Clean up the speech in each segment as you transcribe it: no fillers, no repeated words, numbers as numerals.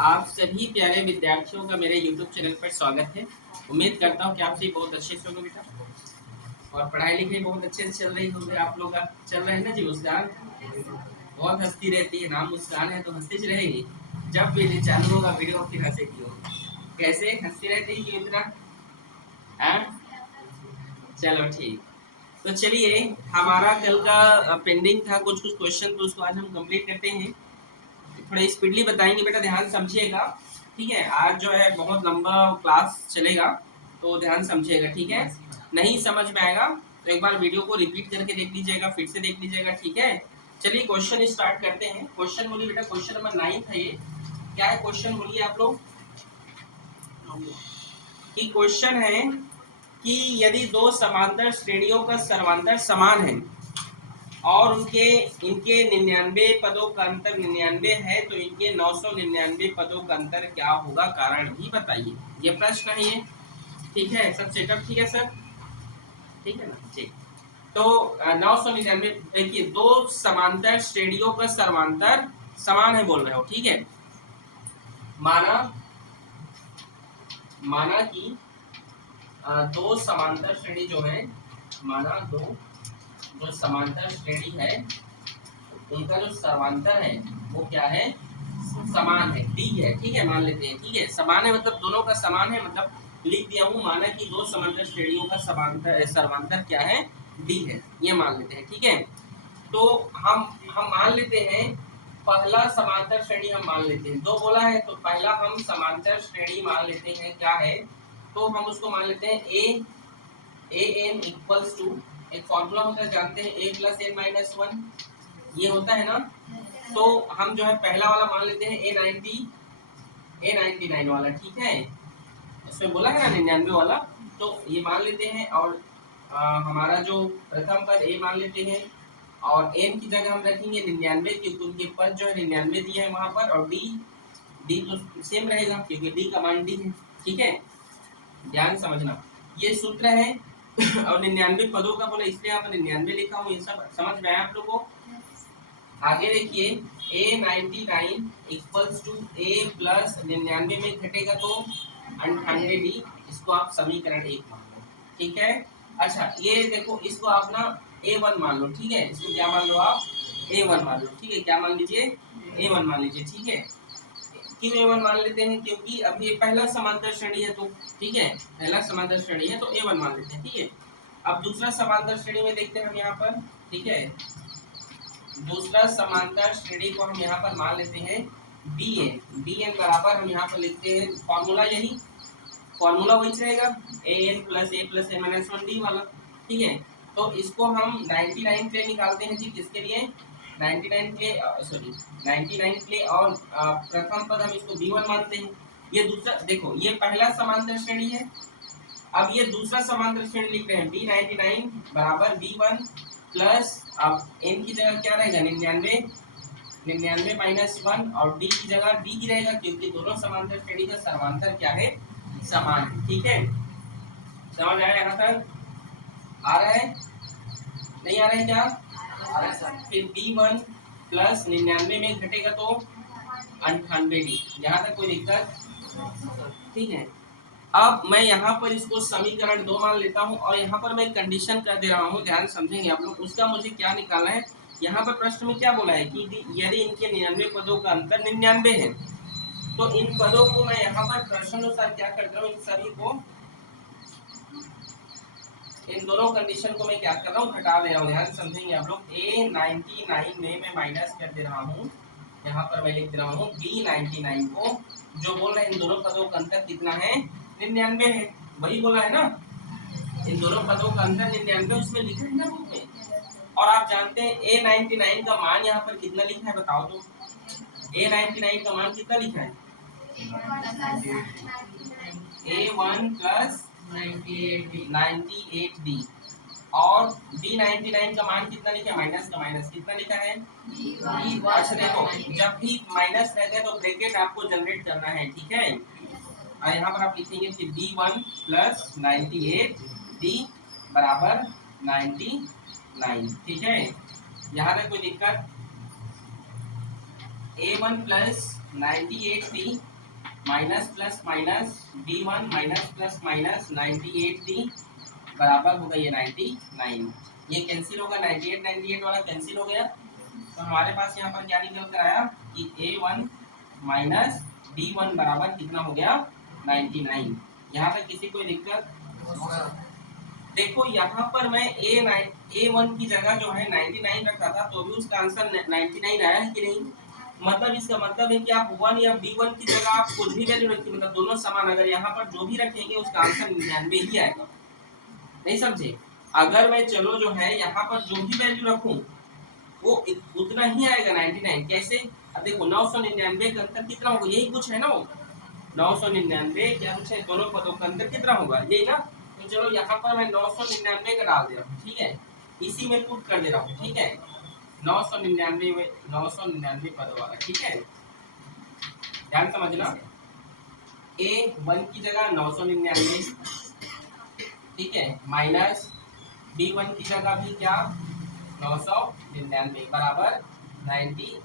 आप सभी प्यारे विद्यार्थियों का मेरे YouTube चैनल पर स्वागत है। उम्मीद करता हूँ कि आप सभी बहुत अच्छे से होंगे बेटा, और पढ़ाई लिखाई बहुत अच्छे से चल रही होगी। आप लोग का चल रहा है ना जी? मुस्कान बहुत हंसती रहती है, नाम मुस्कान है तो हंसती रहेगी। जब भी चालू होगा वीडियो फिर हंसेगी हो। कैसे हंसती रहती है क्यों इतना? चलो ठीक। तो चलिए, हमारा कल का पेंडिंग था कुछ क्वेश्चन, तो उसको आज हम कंप्लीट करते हैं। थोड़ा स्पीडली बताएंगे बेटा, ध्यान समझिएगा। ठीक है, आज जो है बहुत लंबा क्लास चलेगा, तो ध्यान समझिएगा। ठीक है, नहीं समझ में आएगा तो एक बार वीडियो को रिपीट करके देख लीजिएगा, फिर से देख लीजिएगा। ठीक है, चलिए क्वेश्चन स्टार्ट करते हैं। क्वेश्चन बोलिए बेटा, क्वेश्चन नंबर 9 है ये। क्या है क्वेश्चन, बोलिए आप लोग। कि क्वेश्चन है कि यदि दो समांतर श्रेणियों का सर्वांतर समान है और उनके इनके 99 पदों का अंतर 99 है, तो इनके 999 पदों का अंतर क्या होगा, कारण भी बताइए। ये प्रश्न है ये। ठीक है, सब सेटअप ठीक है सर? ठीक है ना? ठीक। तो 999, देखिए दो समांतर श्रेणियों का सर्वांतर समान है बोल रहे हो। ठीक है, माना कि दो समांतर श्रेणी जो है, माना दो जो समांतर श्रेणी है उनका जो सर्वांतर है वो क्या है, समान है, डी है। ठीक है, मान लेते हैं। ठीक है, समान है मतलब दोनों का समान है, मतलब लिख दिया हूँ, माना कि दो समांतर श्रेणियों का सर्वांतर क्या है, डी है, ये मान लेते हैं। ठीक है, तो हम मान लेते हैं पहला समांतर श्रेणी हम मान लेते हैं। दो बोला है तो पहला हम समांतर श्रेणी मान लेते हैं क्या है, तो हम उसको मान लेते हैं ए एन इक्वल्स टू, एक फॉर्मूला होता है जानते हैं, ए प्लस एन माइनस वन, ये होता है ना। तो हम जो है पहला वाला मान लेते हैं A99 वाला। ठीक है, इसमें बोला है ना 99 वाला, तो ये मान लेते हैं। और हमारा जो प्रथम पद A मान लेते हैं, और n की जगह हम रखेंगे 99, क्योंकि उनके पद जो है 99 दिए हैं वहां पर, और डी तो सेम रहेगा क्योंकि डी का मान डी है। ठीक है, ध्यान समझना, ये सूत्र है। और 99 पदों का बोला इसलिए यहाँ पर 99 लिखा हूँ। ये सब समझ में आया आप लोगों को? आगे देखिए, A99 equals to A plus 99 में घटेगा तो 98D, इसको आप समीकरण 1 मान लो। ठीक है, अच्छा ये देखो, इसको आप ना A1 मान लो। ठीक है, इसको क्या मान लो आप, A1 मान लो। ठीक है, क्या मान लीजिए, A1 मान लीजिए। ठीक है, क्यों A1 मान लेते हैं, क्योंकि अब ये पहला समांतर श्रेणी है, तो ठीक है, पहला समांतर श्रेणी है तो A1 मान लेते हैं। ठीक है, अब दूसरा समांतर श्रेणी में देखते हैं हम यहाँ पर। ठीक है, दूसरा समांतर श्रेणी को हम यहाँ पर मान लेते हैं बी एन बराबर हम यहाँ पर लिखते हैं, फॉर्मूला यही, फॉर्मूला वही रहेगा, ए प्लस ए माइनस वन डी वाला। ठीक है, तो इसको हम 99 के लिए निकालते हैं जी, किसके लिए, 99 के लिए, सॉरी 99 के लिए, और प्रथम पद हम इसको B1 मानते हैं। ये दूसरा, देखो ये पहला समांतर श्रेणी है, अब ये दूसरा समांतर श्रेणी लिख रहे हैं B99 बराबर B1 प्लस, अब n की जगह क्या रहेगा 99 माइनस वन, और d की जगह d की रहेगा, क्योंकि दोनों समांतर श्रेणी का सर्वांतर क्या है, समान है। ठीक है, समझ आया यहाँ तक? आ रहा है, नहीं आ रहा है क्या? आ रहा है सर। फिर B1 प्लस 99 में घटेगा तो 98D, यहाँ तक कोई दिक्कत? ठीक है, अब मैं यहाँ पर इसको समीकरण 2 मान लेता हूँ, और यहाँ पर मैं कंडीशन कर दे रहा हूँ, ध्यान समझेंगे आप लोग। उसका मुझे क्या निकालना है, यहाँ पर प्रश्न में क्या बोला है कि यदि इनके 99 पदों का अंतर 99 है, तो इन पदों को मैं यहाँ पर प्रश्नानुसार क्या करता हूँ, इन सभी को, इन दोनों कंडीशन को मैं क्या कर रहा हूँ, घटा दे रहा हूँ। ध्यान समझेंगे आप लोग। A99 में मैं माइनस कर दे रहा हूँ, यहाँ पर मैं लिख दे रहा हूँ B99 को, जो बोल रहे हैं इन दोनों पदों का अंतर कितना है, 99 है, वही बोला है ना, इन दोनों पदों का अंतर 99 उसमें लिखा है ना बुक में। और आप जानते हैं A99 का मान यहाँ पर कितना लिखा है, बताओ तो। A99 का मान कितना लिखा है, A1 प्लस 98D, और B99 का मान कितना लिखा है, माइनस का माइनस कितना लिखा है, अच्छा देखो, जब भी माइनस रहता है तो ब्रैकेट आपको जनरेट करना है। ठीक है, और यहाँ पर आप लिखेंगे कि B1 प्लस 98D बराबर 99। ठीक है, यहाँ तक कोई दिक्कत? A1 plus 98D minus plus minus D1 minus plus minus 98D बराबर होगा ये 99। ये कैंसिल होगा, 98 98 वाला कैंसिल हो गया। तो हमारे पास यहाँ पर क्या निकल कर आया कि A1 माइनस D1 बराबर कितना हो गया 99। यहाँ तक किसी कोई दिक्कत? देखो यहाँ पर मैं A1 की जगह जो है 99 रखा था तो भी उसका आंसर 99 आया है कि नहीं। मतलब इसका मतलब है कि आप 1 या B1 की जगह आप कुछ भी वैल्यू रखिए, मतलब दोनों समान, अगर यहाँ पर जो भी रखेंगे उसका आंसर 99 ही आएगा। नहीं समझे? अगर मैं चलो जो है यहाँ पर जो भी वैल्यू रखूं वो उतना ही आएगा 99। कैसे? अब देखो 999 का अंतर कितना होगा, यही कुछ है ना, 999 क्या कुछ है, दोनों पदों का अंतर कितना होगा, यही ना। तो चलो यहाँ पर मैं 999 का डाल दे रहा हूँ, ठीक है, इसी में पुट कर दे रहा हूँ, ठीक है, 999 में 999 पद वाला, ठीक है, ध्यान समझना। A1 की जगह 999, ठीक है, माइनस B1 की जगह भी क्या 999 बराबर 90।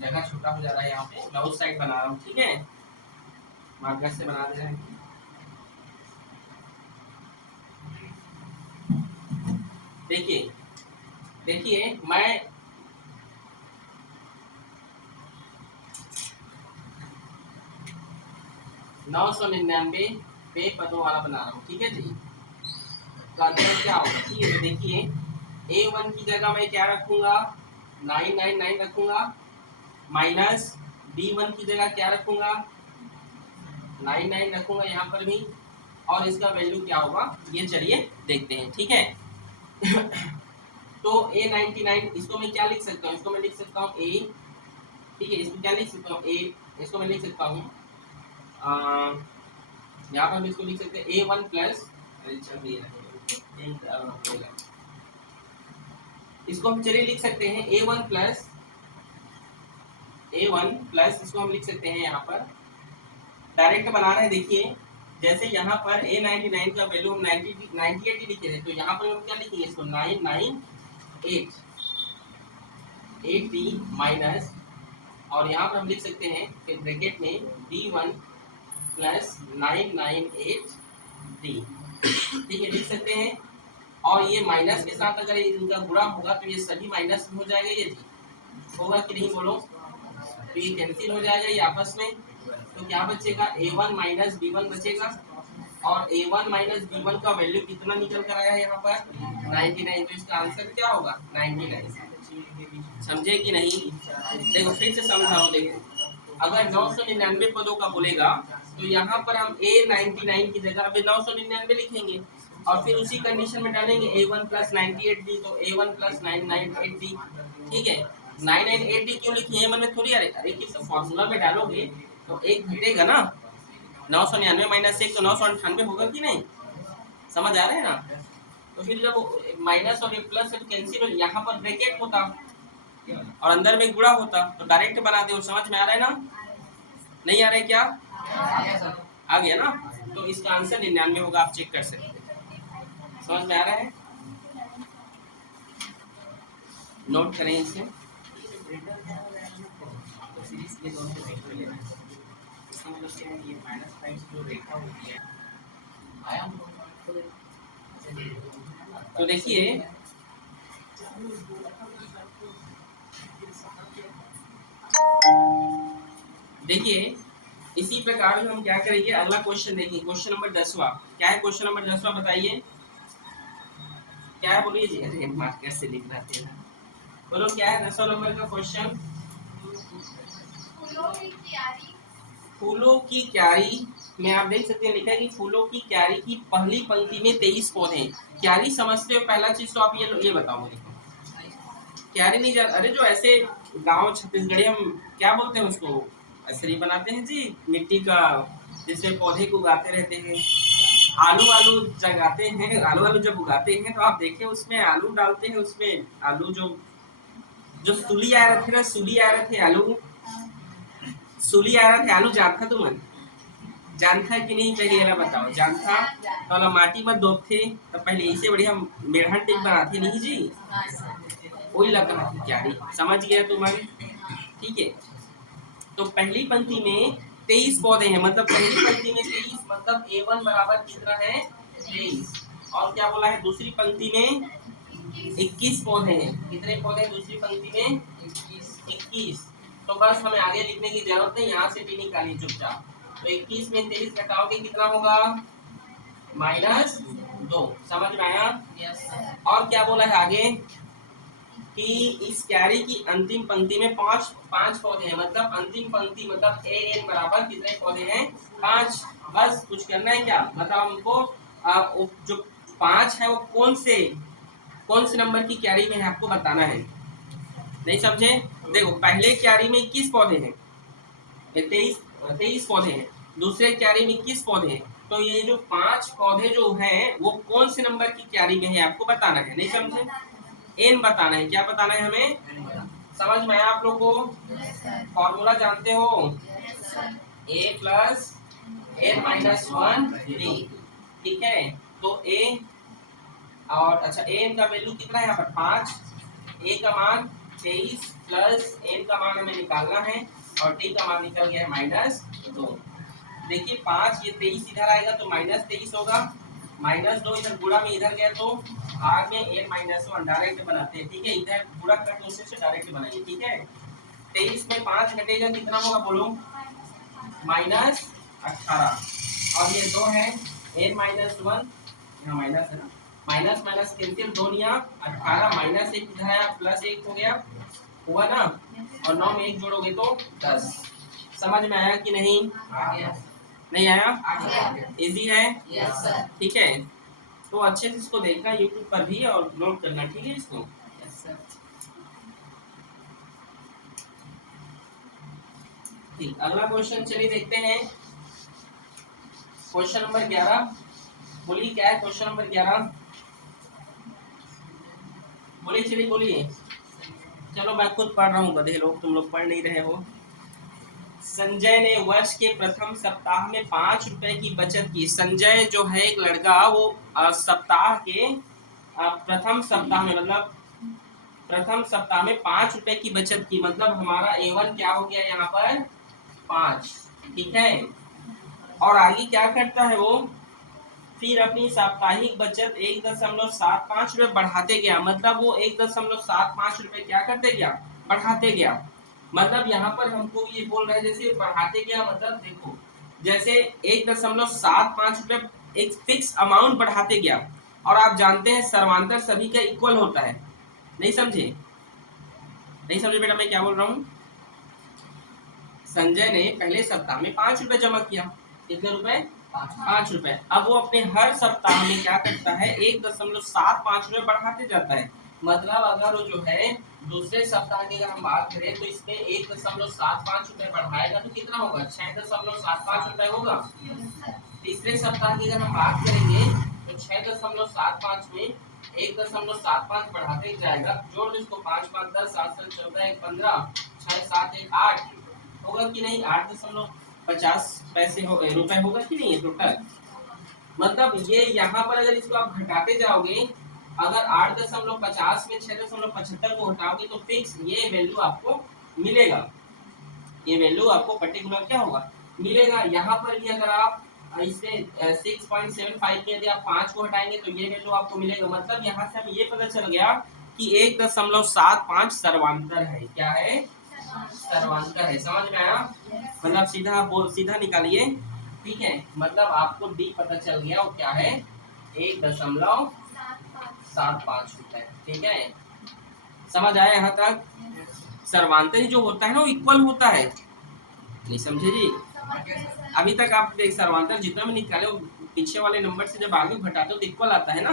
जगह छोटा हो जा रहा है यहाँ पे, मैं उस साइड बना रहा हूँ, ठीक है, मार्कर से बना दे रहे हैं। देखिए देखिए मैं नौ सौ 99 पे पदों वाला बना रहा हूँ, ठीक है जी। तो अंतर क्या होगा, ठीक है, तो देखिए A1 की जगह मैं क्या रखूंगा 999 रखूंगा, माइनस B1 की जगह क्या रखूंगा 99 रखूंगा यहाँ पर भी, और इसका वैल्यू क्या होगा ये चलिए देखते हैं, ठीक है। तो A99 इसको मैं क्या लिख सकता हूँ, इसको मैं लिख सकता हूँ A, ठीक है, इसको क्या लिख सकता हूँ A, इसको मैं लिख सकता हूँ यहाँ पर हम इसको लिख सकते हैं A1 प्लस, इसको हम चलिए लिख सकते हैं A1 प्लस इसको हम लिख सकते हैं यहाँ पर डायरेक्ट बना रहे हैं। देखिए जैसे यहाँ पर A99 का वैल्यू हम 98 लिखे थे, तो यहाँ पर हम क्या लिखेंगे इसको 998 माइनस, और यहाँ पर हम लिख सकते हैं फिर ब्रैकेट में D1 प्लस 998D, ठीक है, लिख सकते हैं। और ये माइनस के साथ अगर इनका गुणा होगा तो ये सभी माइनस में हो जाएगा, ये जी होगा कि नहीं बोलो, तो ये कैंसिल हो जाएगा ये आपस में, तो क्या बचेगा A1 माइनस B1 बचेगा, और A1 माइनस B1 का वैल्यू कितना निकल कर आया है यहाँ पर 99, तो इसका आंसर क्या होगा 99। समझे कि नहीं? देखो फिर से समझाओ, देखो अगर 999 पदों का बोलेगा तो यहाँ पर हम A99 की जगह पे 999 लिखेंगे और फिर उसी कंडीशन में डालेंगे A1 प्लस 98D, तो A1 प्लस 998D, ठीक है। 998D क्यों लिखिए मन में थोड़ी, अरे किस फॉर्मूला में डालोगे तो एक घटेगा ना, 999 माइनस 1 तो 998 होगा कि नहीं, समझ आ रहा है ना। तो फिर जब माइनस और प्लस कैंसिल हो, यहाँ पर ब्रैकेट होता और अंदर में गुणा होता तो डायरेक्ट बना दे, समझ में आ रहा है ना, नहीं आ रहा है क्या, आ गया ना। तो इसका आंसर 99 होगा, आप चेक कर सकते हैं, समझ में आ रहा है, नोट करें इसे। तो देखिए इसी प्रकार से हम क्या करेंगे, अगला क्वेश्चन देखिए, क्वेश्चन नंबर 10वां क्या है, क्वेश्चन नंबर 10वां बताइए क्या है, बोलिए जी, अरे मार्कर से लिखना चाहिए, बोलो क्या है 10वां नंबर का क्वेश्चन। फूलों की क्यारी में आप देख सकते हैं लिखा है कि फूलों की क्यारी की पहली पंक्ति में 23 पौधे। क्यारी समझते हो, पहला चीज तो आप ये बताओ मुझे, क्यारी नहीं जान, अरे जो ऐसे गांव छत्तीसगढ़ी हम क्या बोलते हैं उसको, ऐसे बनाते हैं जी मिट्टी का, जिसमें पौधे को उगाते रहते हैं, आलू जगाते हैं, आलू जब उगाते हैं तो आप देखिए उसमें आलू डालते हैं, उसमें आलू जो सुली आ रहे थे ना, सुली आ रहे थे आलू, सुली आ रहा थे आलू, जानता तुम, जानता कि नहीं, पहले ये बताओ, जानता तो माटी मत दो थे, तब पहले इसे बढ़िया मेढ़न टिक बनाते नहीं जी, वही लगा क्यारी, समझ गया तुम्हारे, ठीक है। तो पहली पंक्ति में 23 पौधे हैं, मतलब पहली पंक्ति में 23, मतलब A1 बराबर कितना है 23। और क्या बोला है दूसरी पंक्ति में 21 पौधे हैं। कितने पौधे हैं दूसरी पंक्ति में 21। तो बस हमें आगे लिखने की जरूरत नहीं, यहाँ से भी निकालिए चुपचाप। तो 21 में 23 घटाओगे कितना होगा -2। समझ में आया? और क्या बोला है आगे कि इस कैरी की अंतिम पंक्ति में पांच पौधे हैं, मतलब अंतिम पंक्ति मतलब AN बराबर कितने पौधे हैं 5। बस कुछ करना है क्या, मतलब हमको जो 5 है वो कौन से नंबर की कैरी में है आपको बताना है। नहीं समझे? देखो पहले कैरी में 21 पौधे हैं, 23 पौधे हैं, दूसरे कैरी में 21 पौधे हैं। तो ये जो 5 पौधे जो हैं वो कौन से नंबर की कैरी में है आपको बताना है। नहीं समझे? एन बताना है। क्या बताना है हमें? समझ में आया आप लोग को? फॉर्मूला जानते हो? A plus N minus 1 D। ठीक है, तो A और अच्छा एन का वैल्यू कितना है यहाँ पर 5, A का मान 23 प्लस N का मान हमें निकालना है और D का मान निकल गया है -2। देखिए 5 ये 23 इधर आएगा तो -23 होगा, -2 इधर गुणा में इधर गया तो भाग में N-1 डायरेक्ट बनाते हैं। ठीक है, इधर गुणा करके उससे से डायरेक्ट बनाइए। ठीक है, 23 में 5 घटेगा कितना होगा बोलो? -18। और ये 2 है N-1, यहाँ माइनस है ना, माइनस माइनस कैंसिल, 2 निया 18, -1 इधर आया +1 हो गया, हुआ ना, और 9 में 1 जोड़ोगे तो 10। समझ में आया कि नहीं? नहीं आया? इजी है? Yes sir. ठीक है, तो अच्छे से इसको देखना यूट्यूब पर भी और नोट करना। ठीक है इसको? Yes sir. ठीक, अगला क्वेश्चन चलिए देखते हैं। क्वेश्चन नंबर 11, बोलिए क्या है क्वेश्चन नंबर 11? बोलिए, चलिए बोलिए। चलो मैं खुद पढ़ रहा हूँ, गधे लोग, तुम लोग पढ़ नहीं रहे हो। संजय ने वर्ष के प्रथम सप्ताह में 5 रुपए की बचत की। संजय जो है एक लड़का, वो सप्ताह के प्रथम सप्ताह में, मतलब प्रथम सप्ताह में 5 रुपए की बचत की, मतलब हमारा A1 क्या हो गया यहाँ पर 5। ठीक है, और आगे क्या करता है वो, फिर अपनी साप्ताहिक बचत 1.75 रुपए बढ़ाते गया, मतलब वो 1.75 रुपए क्या करते गया, बढ़ाते गया। मतलब यहाँ पर हमको ये बोल रहे हैं जैसे बढ़ाते गया, मतलब देखो जैसे 1.75 रुपए एक फिक्स अमाउंट बढ़ाते गया, और आप जानते हैं सर्वांतर सभी का इक्वल होता है। नहीं समझे? नहीं समझे बेटा मैं क्या बोल रहा हूँ? संजय ने पहले सप्ताह में 5 रुपए जमा किया। कितने रुपए? 5 रुपए। अब वो अपने हर सप्ताह में क्या करता है 1.75 रुपए बढ़ाते जाता है। मतलब अगर वो जो है दूसरे सप्ताह की अगर हम बात करें तो इसमें 1.75 रुपए बढ़ाएगा तो कितना होगा? 6.75 रुपए होगा। तीसरे सप्ताह की अगर हम बात करेंगे तो 6.75 में 1.75 बढ़ाते जाएगा, जोड़ दो इसको, 5 5 10, 7 7 14 1 15, 6 7 1 8 होगा कि नहीं? 8.50 पैसे रुपए होगा कि नहीं टोटल? मतलब ये यहाँ पर अगर इसको आप घटाते जाओगे, अगर 8.50 में 6.75 को घटाओगे तो फिक्स ये वैल्यू आपको मिलेगा। ये वैल्यू आपको पर्टिकुलर क्या होगा, मिलेगा। यहाँ पर भी अगर आप इससे 6.75 में यदि आप 5 को हटाएंगे तो ये वैल्यू आपको मिलेगा। मतलब यहाँ से हमें ये पता चल गया कि 1.75 सर्वांतर है। क्या है? सर्वांतर है। समझ में आया? मतलब सीधा निकालिए। ठीक है, मतलब आपको डी पता चल गया, वो क्या है 1.75 रुपए। ठीक है, समझ आया यहाँ तक? सर्वांतर जो होता है ना वो इक्वल होता है। नहीं समझे जी? अभी तक आप देख सर्वांतर जितना भी निकाले पीछे वाले नंबर से जब आगे घटाते हो तो इक्वल आता है ना,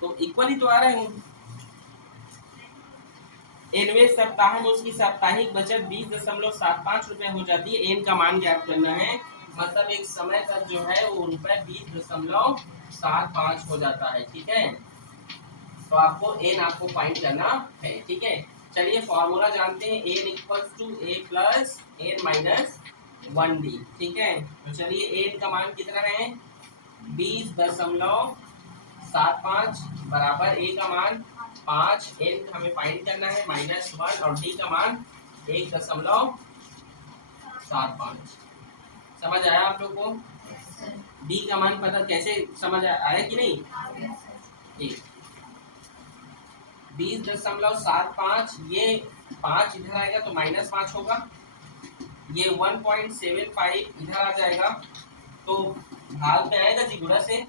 तो इक्वल ही तो आ रहे हैं। 9वें सप्ताह में उसकी साप्ताहिक बचत 20.75 रुपए हो जाती है। एन का मान ज्ञात करना है, मतलब एक समय तक जो है वो रुपए 20.75 हो जाता है। ठीक है, तो आपको एन आपको फाइंड करना है। ठीक है, चलिए फॉर्मूला जानते हैं। N equals to A plus N minus 1d। ठीक है, तो चलिए एन का मान कितना है 20.75 बराबर ए का मान 5, एन हमें फाइंड करना है -1 और डी का मान 1.75 7.5। समझ आया आप लोग को? डी का मान पता कैसे समझ आया कि नहीं? ठीक, 20.75, ये 5 इधर आएगा तो -5 होगा, ये 1.75 इधर आ जाएगा तो भाग में आएगा जी गुणा से,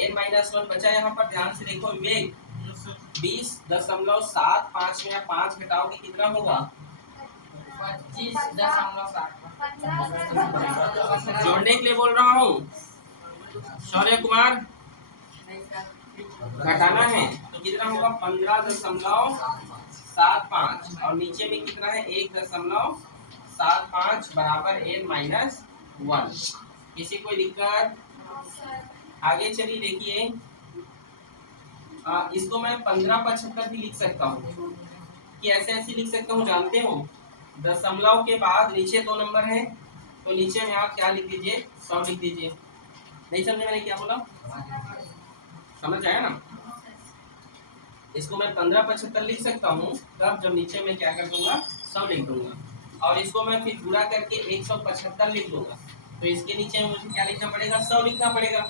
n-1 बचा यहाँ पर। ध्यान से देखो विवेक, 20.75 में 5 घटाओगे कितना होगा? 25.7। जोड़ने के लिए बोल रहा हूँ शौर्य कुमार, घटाना है तो कितना होगा? 15.75 और नीचे में कितना है? 1.75 बराबर n-1। किसी कोई दिक्कत? आगे चलिए देखिए, इसको मैं 15.75 भी लिख सकता हूँ कि ऐसे लिख सकता हूँ, जानते हो? दशमलव के बाद नीचे 2 नंबर है तो नीचे में आप क्या लिख दीजिए? 100 लिख दीजिए। नहीं समझे मैंने क्या बोला? समझ आया ना? इसको मैं 15.75 लिख सकता हूँ तब जब नीचे में क्या कर दूंगा? 100 लिख दूंगा। और इसको मैं फिर गुणा करके 175 लिख दूंगा तो इसके नीचे में मुझे क्या लिखना पड़ेगा? 100 लिखना पड़ेगा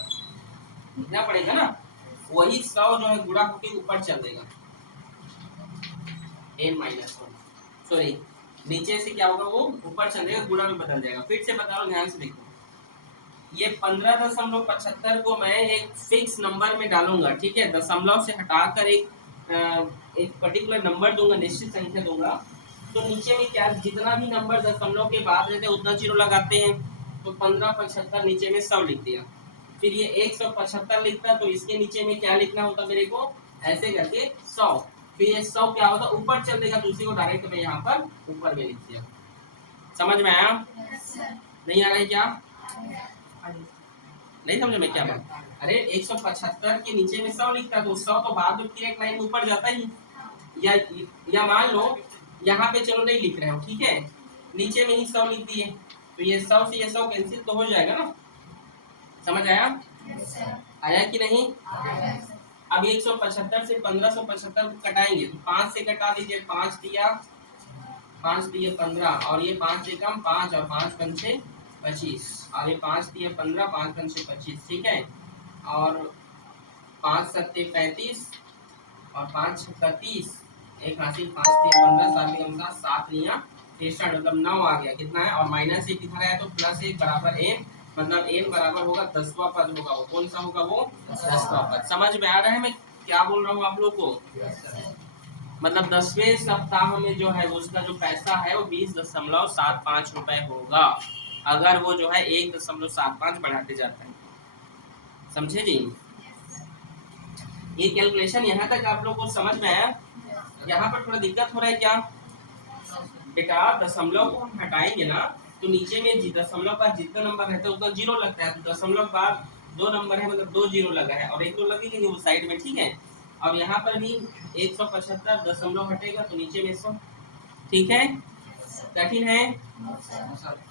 ना। वही 100 जो है गुणा होकर ऊपर चल देगा, n-1, सॉरी नीचे से क्या होगा? वो ऊपर चल जाएगा, गुणा में बदल जाएगा। फिर से बता रहा हूँ, ध्यान से देखो, ये 15.75 को मैं एक फिक्स नंबर में डालूंगा, ठीक है? दशमलव से हटाकर एक पर्टिकुलर नंबर दूंगा, निश्चित संख्या दूंगा। तो नीचे में क्या, जितना भी नंबर दशमलव के बाद रहते हैं उतना जीरो लगाते हैं, तो 15.75 नीचे में 100 लिख दिया। फिर ये 175 लिखता तो इसके नीचे में क्या लिखना होता मेरे को? ऐसे करके 100। फिर ये 100 क्या होता? ऊपर चल देगा तो उसी को डायरेक्ट मैं यहाँ पर ऊपर में लिख दिया। समझ में आया? नहीं आ रहा है क्या? नहीं समझे मैं क्या बात? अरे 175 के नीचे में 100 लिखता तो 100 तो बाद में फिर एक लाइन ऊपर जाता ही। या मान लो यहाँ पे चलो नहीं लिख रहे हो, ठीक है, नीचे में ही 100 लिख दिए तो ये 100 से ये 100 कैंसिल तो हो जाएगा ना। समझ आया? आया कि नहीं? अब 175 से 1575 कटाएंगे तो 5 से कटा दीजिए, 5 दिया 15 और ये 5 से कम 5 और 5 पंचे 25 और ये 5 दिए 15, 5 पंचे 25, ठीक है। और 5 सत्ते 35 और 5 छक्का 30, एक हासिल 5 दिए 15, 7 लिया 63, मतलब 9 आ गया। कितना है? और माइनस 1 किधर आया तो +1 बराबर n, मतलब n बराबर होगा 10वां पद होगा। वो कौन सा होगा? वो 10वां पद। समझ में आ रहा है मैं क्या बोल रहा हूँ आप लोग को? मतलब 10वें सप्ताह में जो है उसका जो पैसा है वो 20.75 रुपए होगा, अगर वो जो है 1.75 बढ़ाते जाता है। समझे जी? ये कैलकुलेशन यहाँ तक आप लोग को समझ में आया? यहाँ पर थोड़ा दिक्कत हो रहा है क्या बेटा? दशमलव को हम हटाएंगे ना तो नीचे में दशमलव का जितना नंबर रहता है उतना जीरो लगता है, तो दशमलव बाद 2 नंबर है मतलब 2 जीरो लगा है और 1 2 लगेगी नहीं वो साइड में, ठीक है। अब यहाँ पर भी 175 दशमलव हटेगा तो नीचे में 100, ठीक है। कठिन है?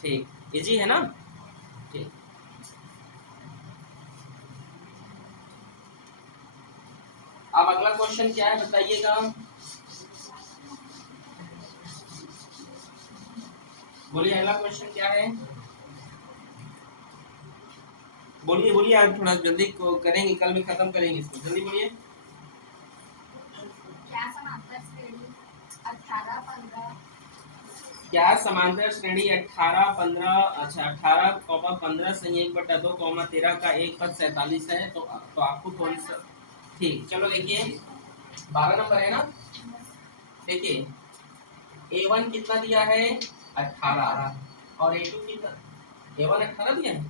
ठीक, इजी है ना? ठीक, अब अगला क्वेश्चन क्या है बताइएगा? बोलिए अगला क्वेश्चन क्या है? बोलिए आज थोड़ा जल्दी करेंगे, कल में खत्म करेंगे इसको, जल्दी बोलिए। क्या समांतर श्रेणी 18 15, अच्छा 18, 15 (1/2, 13 का 1 पद 47 है, तो आपको कौन सा? ठीक, चलो देखिए 12 नंबर है ना। देखिए A1 कितना दिया है? 18 और A2 कितना? A1 18 दिया है,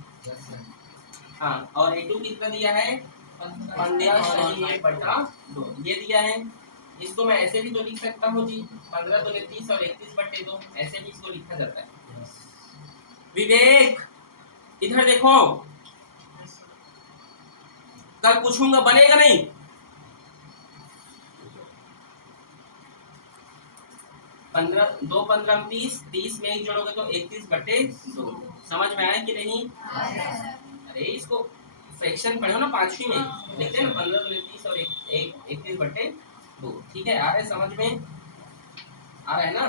हाँ, और A2 कितना दिया है? 15/1/2 ये दिया है। इसको मैं ऐसे भी तो लिख सकता हूँ जी, 15 दूनी 30 और 31/2, ऐसे भी इसको लिखा जाता है। विवेक इधर देखो, कल पूछूंगा बनेगा नहीं? 15 2 15 30, 30 में 1 जोड़ोगे तो 31/2। समझ में आया कि नहीं? अरे इसको फ्रैक्शन पढ़े हो ना 5वीं में, लिखते हैं ना 15 दूनी 30 और 31/2, ठीक है। आ रहा है समझ में? आ रहा है ना?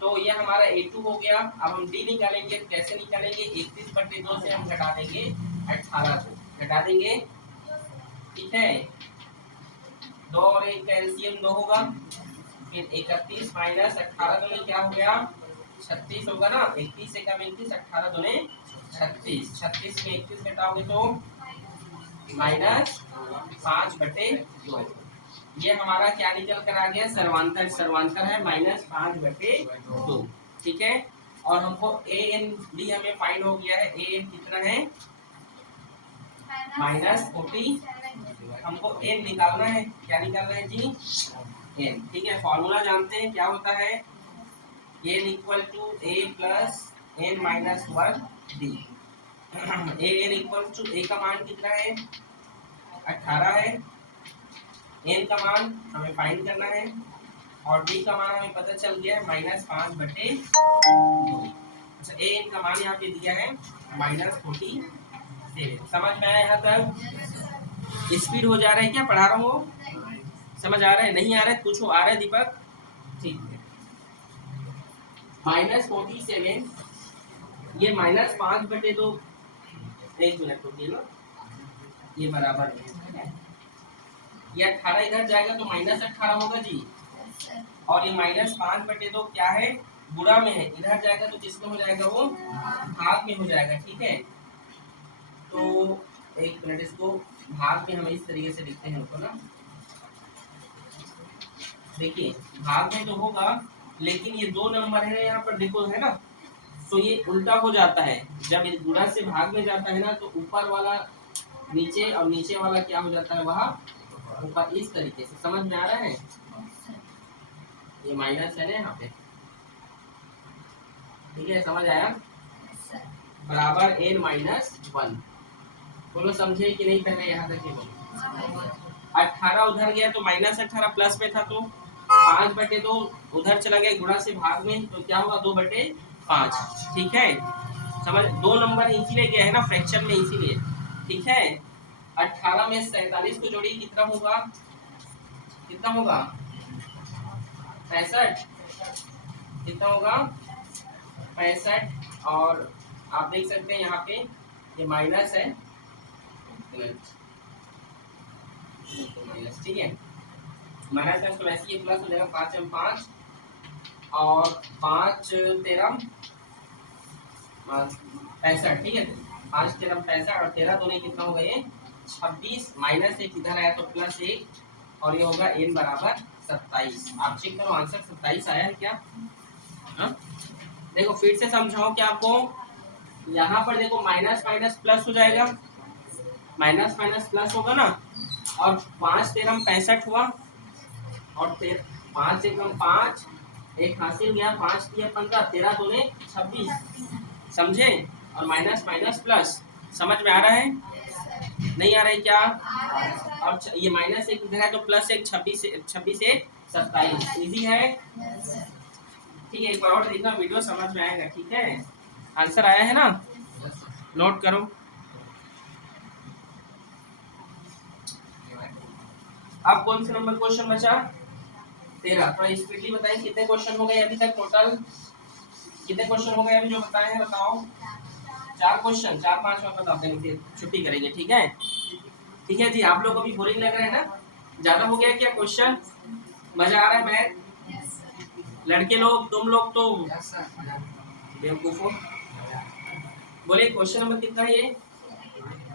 तो ये हमारा A2 हो गया। अब हम D निकालेंगे, कैसे निकालेंगे? 31/2 से हम घटा देंगे 18 को, घटा देंगे, ठीक है। 2 और 1 का एलसीएम 2 होगा, फिर 31 माइनस 18 दूनी क्या हो गया? 36 होगा ना। 31 एकम 31, 18 दूनी 36, 36 में 31 घटाओगे तो माइनस 5/2। ये हमारा क्या निकल कर आ गया? सर्वांतर। सर्वांतर है -5/2, ठीक है। और हमको ए एन डी हमें फाइंड हो गया है। ए एन कितना है? -40। हमको एन निकालना है। क्या निकालना है जी? एन, ठीक है। फॉर्मूला जानते हैं क्या होता है? N equal to A plus N minus 1 D. A N equal to A का मान कितना है? 18 है। एन का मान हमें फाइंड करना है और डी का मान हमें पता चल गया है -5/2। अच्छा, ए एन का मान यहाँ पे दिया है -47। समझ में आया यहाँ तक? स्पीड हो जा रहा है क्या पढ़ा रहा हूँ? समझ आ रहा है? नहीं आ रहा है? पूछो। आ रहा है दीपक? ठीक है। -47, ये -5/2, 1 मिनट रुकिए ना, ये बराबर है। ये 18 इधर जाएगा तो -18 होगा जी, और ये -5/2 क्या है? गुणा में है। इधर जाएगा तो किसमें हो जाएगा? वो भाग में हो जाएगा, ठीक है। तो 1 मिनट, इसको भाग में हम इस तरीके से लिखते हैं उसको ना। देखिए भाग में तो होगा, लेकिन ये 2 नंबर है यहाँ पर, देखो है ना, तो ये उल्टा हो जाता है। जब ये गुणा से भाग में जाता है ना, तो ऊपर वाला नीचे और नीचे वाला क्या हो जाता है? वहाँ ऊपर, इस तरीके से। समझ में आ रहा है? ये माइनस है ना यहाँ पे, ठीक है। समझ आया? बराबर n-1। बोलो समझे कि नहीं? पहले यहाँ तक बोलो। 18 उधर गया तो -18 प्लस में था, तो 5/2 उधर चला गया गुणा से भाग में, तो क्या होगा? 2/5, ठीक है। समझ? 2 नंबर इसीलिए गया है ना फ्रैक्शन में, इसीलिए, ठीक है। 18 में 47 को जोड़िए, कितना होगा? कितना होगा? 65। कितना होगा? 65। और आप देख सकते हैं यहाँ पे ये माइनस है, ठीक है। माइनस है तो वैसे ये प्लस हो जाएगा। 5 में 5 और 5 13 65, ठीक है। 5 13 65 और 13 दोनों कितना होगा? ये 26। -1 इधर आया तो +1, और ये होगा n बराबर 27। आप चेक करो आंसर 27 आया है क्या? हा? देखो फिर से समझाओ क्या आपको? यहाँ पर देखो माइनस माइनस प्लस हो जाएगा, माइनस माइनस प्लस होगा ना, और 5 13 65 हुआ, और 5 1 5, एक हासिल गया, 5 3 15, 13 दूने 26। समझे? और माइनस माइनस प्लस। समझ में आ रहा है? नहीं आ रहा है क्या? और ये -1 इधर है तो +1, 26 1 27। इजी है, ठीक है। एक बार और देखना वीडियो, समझ में आएगा, ठीक है। आंसर आया है ना? नोट करो। अब कौन सा नंबर क्वेश्चन बचा? 13। थोड़ा स्पीडली बताएं कितने क्वेश्चन हो गए अभी तक? टोटल कितने क्वेश्चन हो गए अभी जो बताए हैं? बताओ। 4 क्वेश्चन, 4-5 और बता देंगे, फिर छुट्टी करेंगे, ठीक है। ठीक है जी। आप लोग को भी बोरिंग लग रहा है ना? ज्यादा हो गया क्या क्वेश्चन? मजा आ रहा है मैथ? लड़के लोग, तुम लोग तो बेवकूफो। बोले क्वेश्चन नंबर कितना है ये?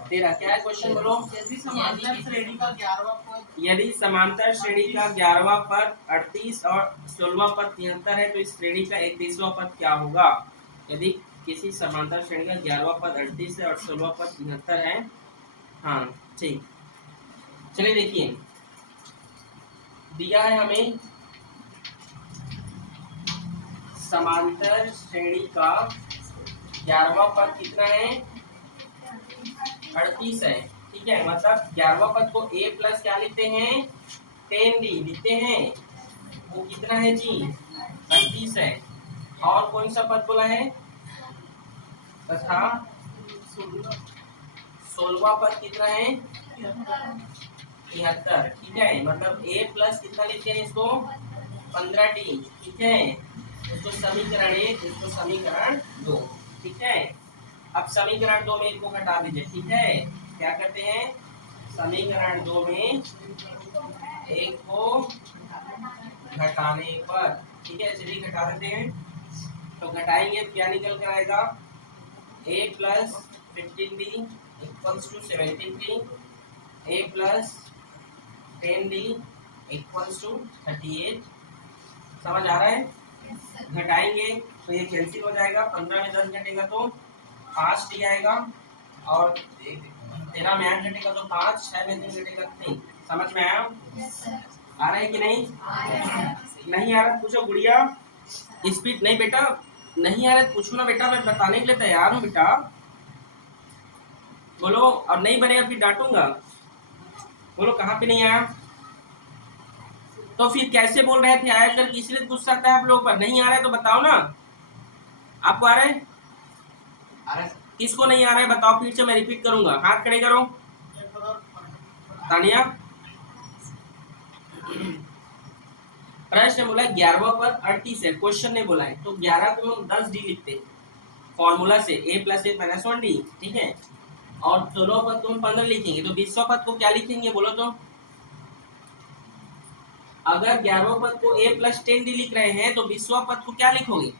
13। क्या है क्वेश्चन? बोलो। यदि समांतर श्रेणी का 11वां पद, यदि समांतर श्रेणी का 11वां पद 38 और 16वां पद 73 है, तो इस श्रेणी का 31वां पद क्या होगा? यदि किसी समांतर श्रेणी का 11वां पद 38 है और 16वां पद 73 है। हाँ ठीक, चलिए देखिए, दिया है हमें समांतर श्रेणी का 11वां पद कितना है? 38 है, ठीक है। मतलब 11वां पद को a प्लस क्या लिखते हैं? 10d लिखते हैं। वो कितना है जी? 38 है। और कौन सा पद बोला है? तथा 16वां पद कितना है? 73, ठीक है। मतलब a प्लस कितना लिखते हैं इसको? 15d, ठीक है। इसको समीकरण 1, इसको समीकरण 2। ठीक है, अब समीकरण 2 में एक को घटा दीजिए। ठीक है, क्या करते हैं, समीकरण 2 में एक को घटाने पर, ठीक है, चलिए घटा देते हैं। तो घटाएंगे क्या निकल कर आएगा, a plus 15d equals to 73, a plus 10d equals to 38। समझ आ रहा है? घटाएंगे तो ये कैंसिल हो जाएगा, 15 में 10 घटेगा तो 5d आएगा, और 13 में 8 घटेगा तो 5, 6 में 3 घटेगा 3। समझ में आया? आ रहा है कि नहीं? नहीं आ रहा पूछो गुड़िया, स्पीड नहीं बेटा, नहीं आ रहा पूछो ना बेटा, मैं बताने के लिए तैयार हूँ बेटा, बोलो। और नहीं बनेगा फिर डांटूंगा, बोलो कहाँ पे नहीं आया। तो फिर कैसे बोल रहे थे आया कर, किसी लिए गुस्सा आता है आप लोगों पर? नहीं आ रहा है तो बताओ ना, आपको आ रहा है? आ रहा है किसको नहीं आ रहा है बताओ, फिर से मैं रिपीट करूंगा, हाथ खड़े करो। तानिया, प्रश्न बोला 11वां पद 38 है, क्वेश्चन ने बोला है, तो 11 को हम 10d लिखते हैं फॉर्मूला से, a plus a minus 1d। ठीक है, और 16वां पद को हम 15 लिखेंगे, तो 20वां पद को क्या लिखेंगे बोलो तो? अगर 11वां पद को a प्लस 10d लिख रहे हैं तो 20वां पद को क्या लिखोगे?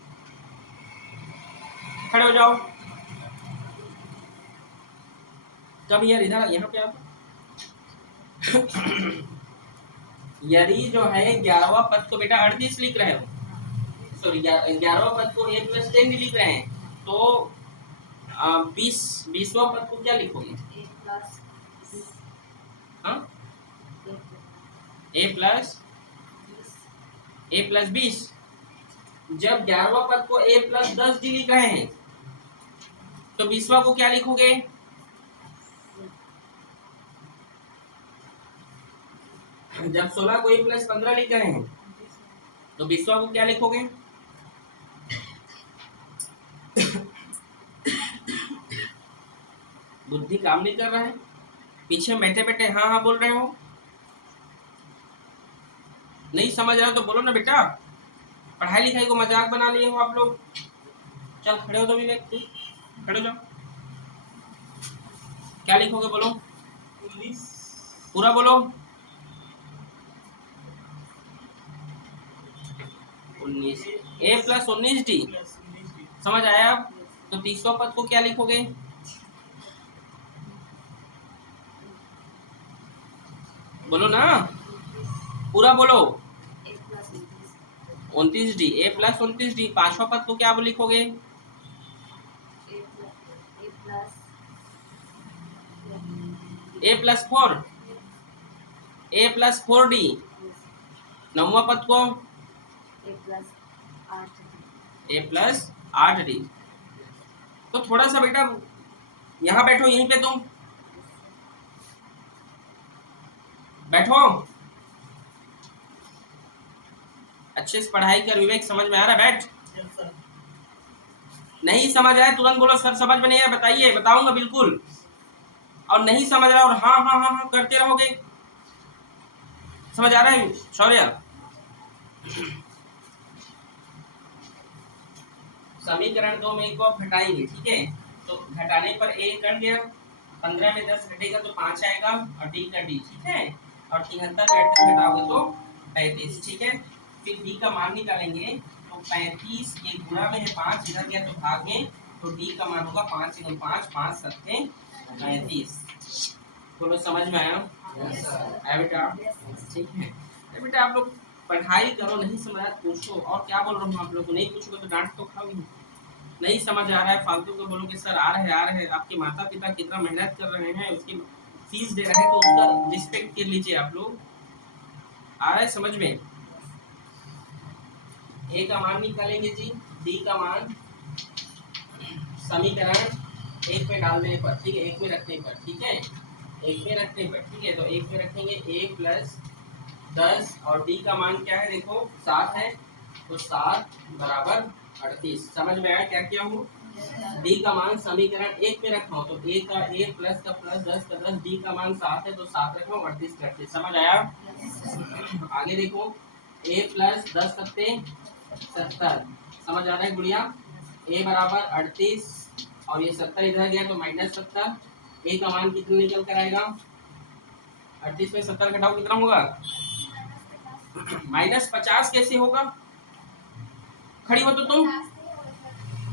खड़े हो जाओ। कब यार, इधर यहाँ पे आप यदि जो है 11वां पद को बेटा 38 लिख रहे हो, सॉरी 11वां पद को a प्लस 10 लिख रहे हैं, तो 20वां पद को क्या लिखोगे? हाँ, a प्लस 20। जब 11वां पद को a प्लस 10d लिख रहे हैं तो 20वां को क्या लिखोगे? जब 16 को a प्लस 15 लिख रहे हैं तो 20वां को क्या लिखोगे? बुद्धि काम नहीं कर रहा है, पीछे बैठे बैठे हाँ हाँ बोल रहे हो, नहीं समझ रहा तो बोलो ना बेटा, पढ़ाई लिखाई को मजाक बना लिए हो आप लोग। चल खड़े हो तो विवेक, तू खड़े हो जाओ, क्या लिखोगे बोलो? 19 पूरा बोलो। 19 a प्लस 19d, समझ आया? तो 30वां पद को क्या लिखोगे? बोलो ना, पूरा बोलो। 29d, a plus 29d। 5वां पद को क्या लिखोगे? a plus 4, a plus 4d। 9वां पद को a प्लस 8d। तो थोड़ा सा बेटा यहाँ बैठो, यहीं पे तुम बैठो, अच्छे से पढ़ाई कर विवेक, समझ में आ रहा है? बैठ। नहीं समझ आया तुरंत बोलो सर समझ में नहीं आया, बताइए, बताऊंगा बिल्कुल। और नहीं समझ रहा और हाँ हाँ हाँ हाँ करते रहोगे, समझ आ रहा है शौर्य? समीकरण 2 में एक को आप घटाएंगे, ठीक है, तो घटाने पर a कट गया, 15 में 10 घटेगा तो 5 आएगा, और d का d। ठीक है, और 73 में 8 घटाओगे तो 35। ठीक है, फिर d का मान निकालेंगे, तो 35 के गुणा में है 5, इधर गया तो भाग में, तो d का मान होगा 5 × 5, 5 7 35। बोलो समझ में आया? आया बेटा? ठीक है, तो बेटा आप लोग पढ़ाई करो, नहीं समझ आया पूछो, और क्या बोल रहा हूँ आप लोग को, नहीं पूछोगे तो डांट तो खाओगे। नहीं समझ आ रहा है फालतू को बोलोगे सर आ रहे हैं, आपके माता पिता कितना मेहनत कर रहे हैं, उसकी फीस दे रहे हैं, तो उसका रिस्पेक्ट कर लीजिए आप लोग। आ रहा है समझ में? ए का मान निकालेंगे जी, डी का मान समीकरण 1 में डाल देने पर, ठीक है, 1 में रखने पर, ठीक है, 1 में रखने पर, ठीक है, तो 1 में रखेंगे a प्लस 10, और d का मान क्या है देखो 7 है, तो 7 बराबर 38। समझ में आया क्या किया हूँ? d का मान समीकरण 1 में रखा हूँ, तो a का a प्लस का प्लस 10 का 10, d का मान 7 है तो 7 रखा हूँ, 38 का 38। समझ आया? आगे देखो a प्लस 10 सत्ते 70। समझ आ रहा है गुड़िया? ए बराबर 38 और ये 70 इधर गया तो -70। ए का मान कितना निकल कर आएगा? 38 में 70 घटाओ कितना होगा? -50 कैसे होगा? खड़ी हो तो तुम।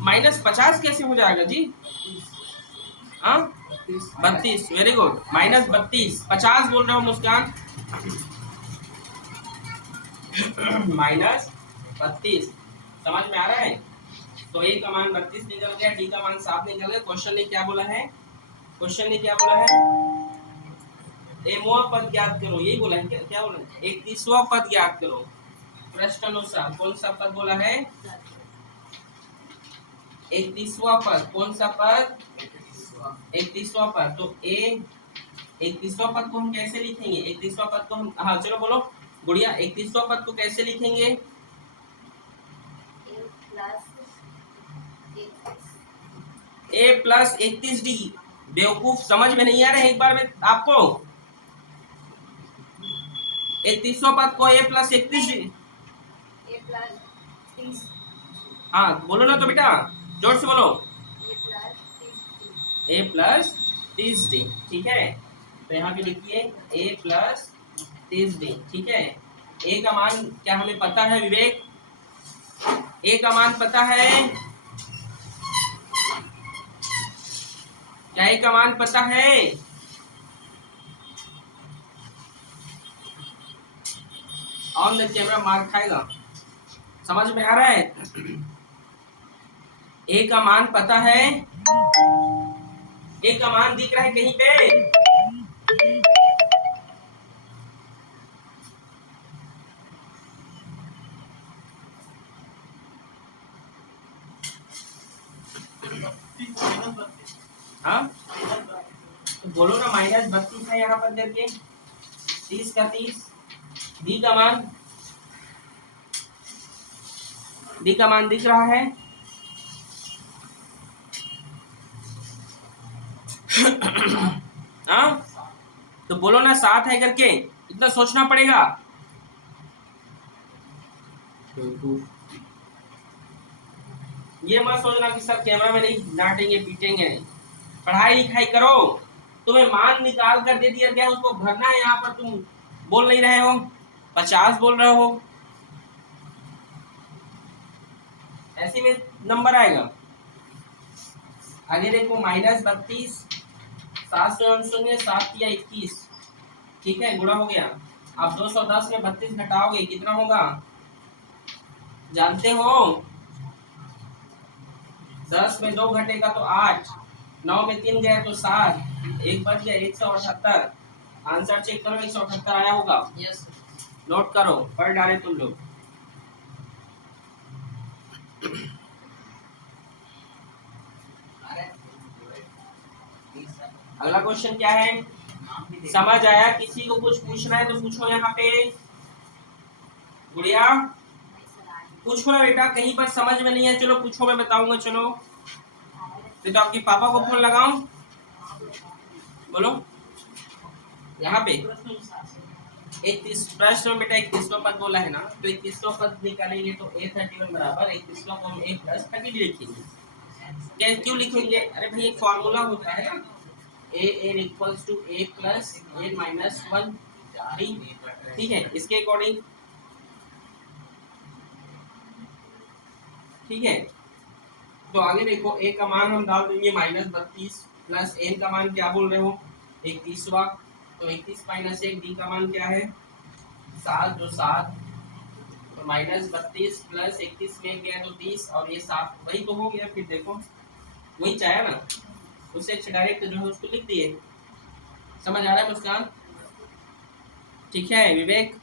-50 कैसे हो जाएगा जी? हाँ 32, वेरी गुड। -32, 50 बोल रहे हो मुस्कान। -32 समझ में आ रहा है? तो ए का मान 32 निकल गया, डी का मान 7 निकल गया। क्वेश्चन ने क्या बोला है? क्वेश्चन ने क्या बोला है? एमवा पद ज्ञात करो, यही बोला है। क्या बोला है? 31वां पद ज्ञात करो। प्रश्न अनुसार कौन सा पद बोला है? 31वां पद। कौन सा पद? 31वां पद। तो ए 31वां पद को हम कैसे लिखेंगे? 31वां पद को हम, हाँ चलो बोलो गुड़िया, 31वां पद को कैसे लिखेंगे? ए प्लस 31D। बेवकूफ, समझ में नहीं आ रहा है एक बार में आपको? 31वां पद को ए प्लस 31D। हाँ बोलो ना तो बेटा, जोर से बोलो। ए प्लस 30D, ठीक है। तो यहाँ पे लिखिए ए प्लस 30D, ठीक है। ए का मान क्या हमें पता है विवेक? ए का मान पता है क्या? ए का मान पता है? ऑन द कैमरा मार खाएगा। समझ में आ रहा है? ए का मान पता है? ए का मान दिख रहा है कहीं पे? हाँ तो बोलो ना, -32 है यहाँ पर करके, 30 का 30। डी का मान, डी का मान दिख रहा है? हाँ तो बोलो ना 7 है करके, इतना सोचना पड़ेगा। ये मत सोचना कि सब कैमरा में नहीं डांटेंगे पीटेंगे। पढ़ाई लिखाई करो। तुम्हें मान निकाल कर दे दिया गया, उसको भरना है। यहाँ पर तुम बोल नहीं रहे हो, 50 बोल रहे हो, ऐसे में नंबर आएगा। आगे देखो, -32, 7 शून्य 7 या 21, ठीक है, गुणा हो गया। अब 210 में 32 घटाओगे कितना होगा? जानते हो? 10 में 2 घटेगा तो 8, 9 में 3 गया तो 7, 1 बच गया 178। आंसर चेक करो, 178 आया होगा। यस नोट करो, पढ़ डाले तुम लोग। अगला क्वेश्चन क्या है? समझ आया? किसी को कुछ पूछना है तो पूछो यहाँ पे। गुड़िया पूछो ना बेटा, कहीं पर समझ में नहीं है, चलो पूछो, मैं बताऊंगा। चलो तो आपके पापा को फोन लगाऊं? बोलो यहाँ पे। 31 प्रश्न में बेटा 31वां पद बोला है ना, तो 31वां पद निकालेंगे तो A31 बराबर 31वां को हम A प्लस 30 लिखेंगे। क्या क्यों लिखेंगे? अरे भाई एक फॉर्मूला होता है ना, A equals to A plus A minus 1 D, ठीक है, इसके अकॉर्डिंग, ठीक है। तो आगे देखो, ए का मान हम डाल देंगे -32 प्लस एन का मान क्या बोल रहे हो? 31वां, तो 31 माइनस 1, डी का मान क्या है? 7, जो 7, तो -32 प्लस 31 में गया तो 30 और ये 7, वही तो हो गया। फिर देखो वही चाहे ना, उससे अच्छा डायरेक्ट जो है उसको लिख दिए। समझ आ रहा है मुस्कान? ठीक है विवेक?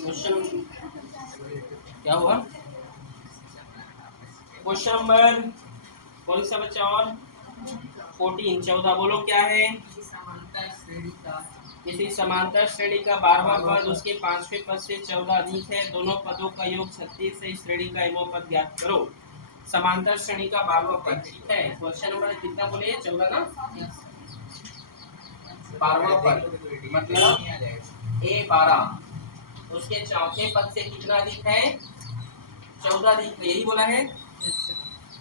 क्वेश्चन क्या हुआ? क्वेश्चन नंबर कौन सा बच्चा? और 14, 14 बोलो क्या है? किसी समांतर श्रेणी का 12वां पद उसके 5वें पद से 14 अधिक है, दोनों पदों का योग 36 है, इस श्रेणी का एमओ पद ज्ञात करो। समांतर श्रेणी का 12वां पद। ठीक है, क्वेश्चन नंबर कितना बोले, 14 ना, 12वां पद मतलब A12, उसके चौथे पद से कितना अधिक है, 14 अधिक है, यही बोला है।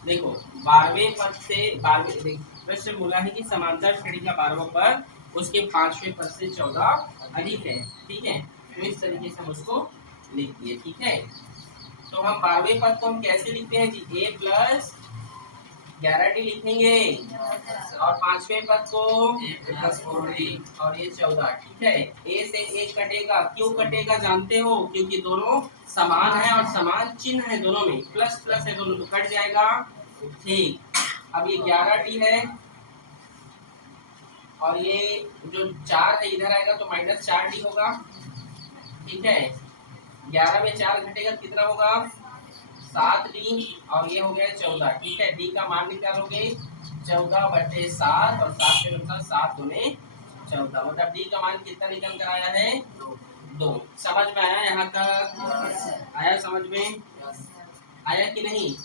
देखो 12वें पद से 12वें प्रश्न बोला है कि समांतर श्रेणी का 12वां पद उसके 5वें पद से 14 अधिक है। ठीक है, तो इस तरीके से हम उसको लिख दिए। ठीक है, तो हम 12वें पद को हम कैसे लिखते हैं जी, A प्लस 11D लिखेंगे, और 5वें पद को A प्लस 4D, और ये 14। ठीक है, A से 1 कटेगा, क्यों कटेगा जानते हो, क्योंकि दोनों समान है और समान चिन्ह है दोनों में, प्लस प्लस है दोनों, तो कट जाएगा। ठीक, अब ये 11D है और ये जो 4 है इधर आएगा तो माइनस 4D होगा। ठीक है, 11 में 4 घटेगा कितना होगा, 7D, और ये हो गया 14। ठीक है, D का मान निकालोगे 14/7 और 7 के अनुसार 7 दूने 14, मतलब D का मान कितना निकल कर आया है, 2। समझ में आया यहाँ तक, आया समझ में, आया कि नहीं।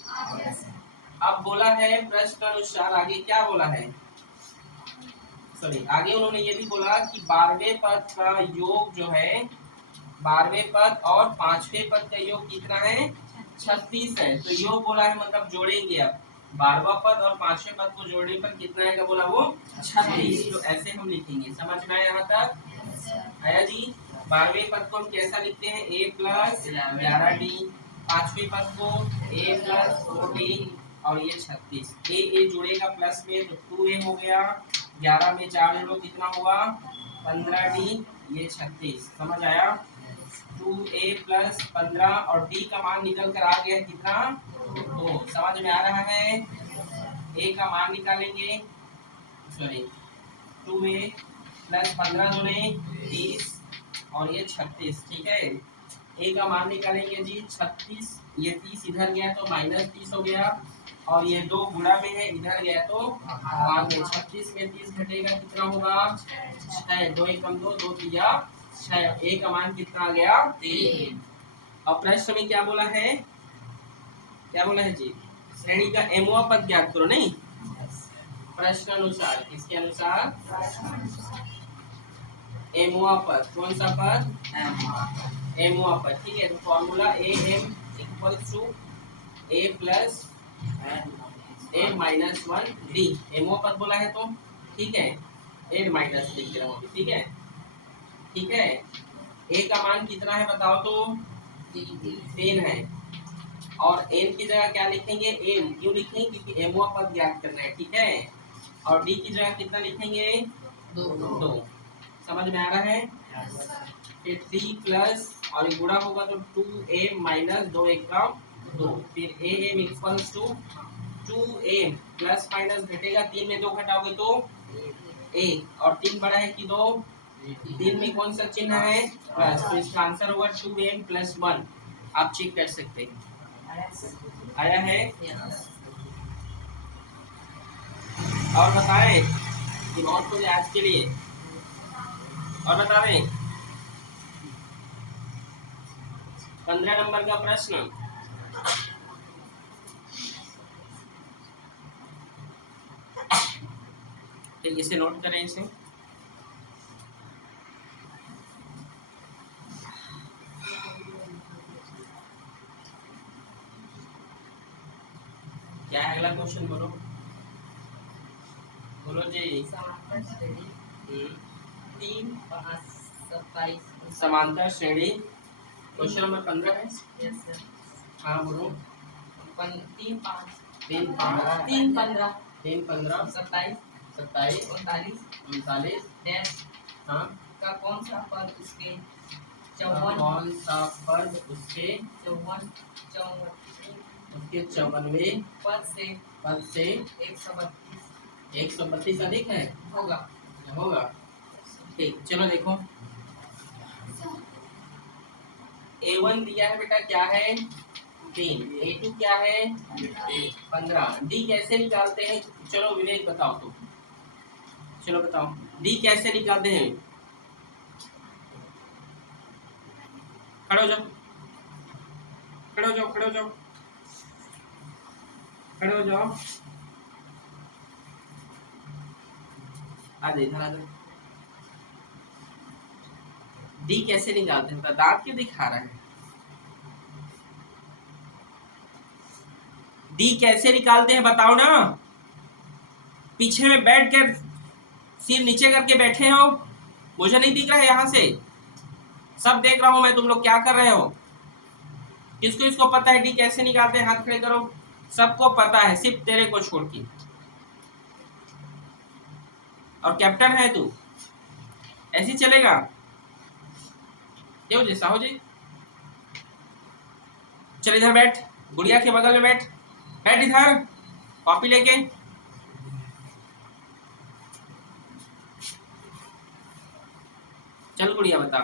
अब बोला है प्रश्न अनुसार, आगे क्या बोला है, सॉरी आगे उन्होंने ये भी बोला कि 12वें पद का योग जो है, 12वें पद और 5वें पद का योग कितना है, 36 है। तो योग बोला है मतलब जोड़ेंगे, अब 12वां पद और 5वें पद को जोड़ने पर कितना आएगा, बोला वो 36। तो ऐसे हम लिखेंगे, समझ में आया यहाँ तक, आया जी। 12वें पद को हम कैसा लिखते हैं, A प्लस 11D, 5वें पद को A प्लस 4D, और ये 36, ए जुड़ेगा प्लस में तो 2A हो गया, 11 में 4 जोड़ो कितना हुआ, 15D, ये 36। समझ आया, 2A प्लस 15 और D का मान निकल कर आ गया कितना, 2। समझ में आ रहा है, A का मान निकालेंगे, सॉरी 2A प्लस 15 दूने 30 और ये 36। ठीक है, A का मान निकालेंगे जी 36, ये 30 इधर गया तो माइनस 30 हो गया, और ये 2 गुणा में है, इधर गया तो भाग में, 36 में 30 घटेगा कितना होगा, 6, 2 एकम 2, 2 तिया 6, A का मान कितना आ गया, 3। और प्रश्न में क्या बोला है, क्या बोला है जी, श्रेणी का एमवा पद ज्ञात करो, नहीं प्रश्न अनुसार, किसके अनुसार, एमवा पद, कौन सा पद, एमवा पद। ठीक है, तो formula AM equals to A plus A minus 1D, एमओ पद बोला है तो ठीक है, A माइनस लिख रहा हूँ। ठीक है, ठीक है, A का मान कितना है बताओ तो, 3 है, और N की जगह क्या लिखेंगे, N क्यों लिखेंगे, क्योंकि एमओ पद ज्ञात करना है। ठीक है, और D की जगह कितना लिखेंगे, 2। समझ में आ रहा है, फिर 3 प्लस और ये गुणा होगा तो 2A माइनस 2 एकम 2, फिर AM equals to 2A plus minus घटेगा, 3 में 2 घटाओगे तो 1, और 3 बड़ा है कि 2, 3 में कौन सा चिन्ह है, प्लस, तो इसका आंसर होगा 2M प्लस 1। आप चेक कर सकते हैं, आया है। और बताएं कि बहुत कुछ आज के लिए, और बता दें 15 नंबर का प्रश्न, तो इसे नोट करें, इसे क्या है अगला क्वेश्चन, बोलो बोलो जी। 3, 5, 27 समांतर श्रेणी, क्वेश्चन नंबर 15 है। यस सर, हाँ बोलो, 3, 5, 3, 5, 3, 15, 3, 15, 27, 27, 39 39, डैश हाँ का कौन सा पद उसके कौन सा पद उसके 54 उसके 54वें पद से पद से 132 132 अधिक है, होगा। होगा। ठीक, चलो देखो, A1 दिया है बेटा, क्या है 3, A2 क्या है 15, D कैसे निकालते हैं, चलो विवेक बताओ तो, चलो बताओ D कैसे निकालते हैं, खड़े हो जाओ, खड़े हो जाओ, खड़े हो जाओ, खड़े हो जाओ, आ जाओ इधर आ जाओ। डी कैसे निकालते हैं, दांत क्यों दिखा रहा है? डी कैसे निकालते हैं बताओ ना। पीछे में बैठ कर सिर नीचे करके बैठे हो, मुझे नहीं दिख रहा है यहाँ से, सब देख रहा हूं मैं, तुम लोग क्या कर रहे हो? किसको इसको पता है डी कैसे निकालते हैं? हाथ खड़े करो। सबको पता है, सिर्फ तेरे को छोड़ के। और कैप्टन है तू, ऐसे चलेगा? क्यों जी साहू जी, चल इधर बैठ, गुड़िया के बगल में बैठ, बैठ इधर कॉपी लेके। चल गुड़िया बता।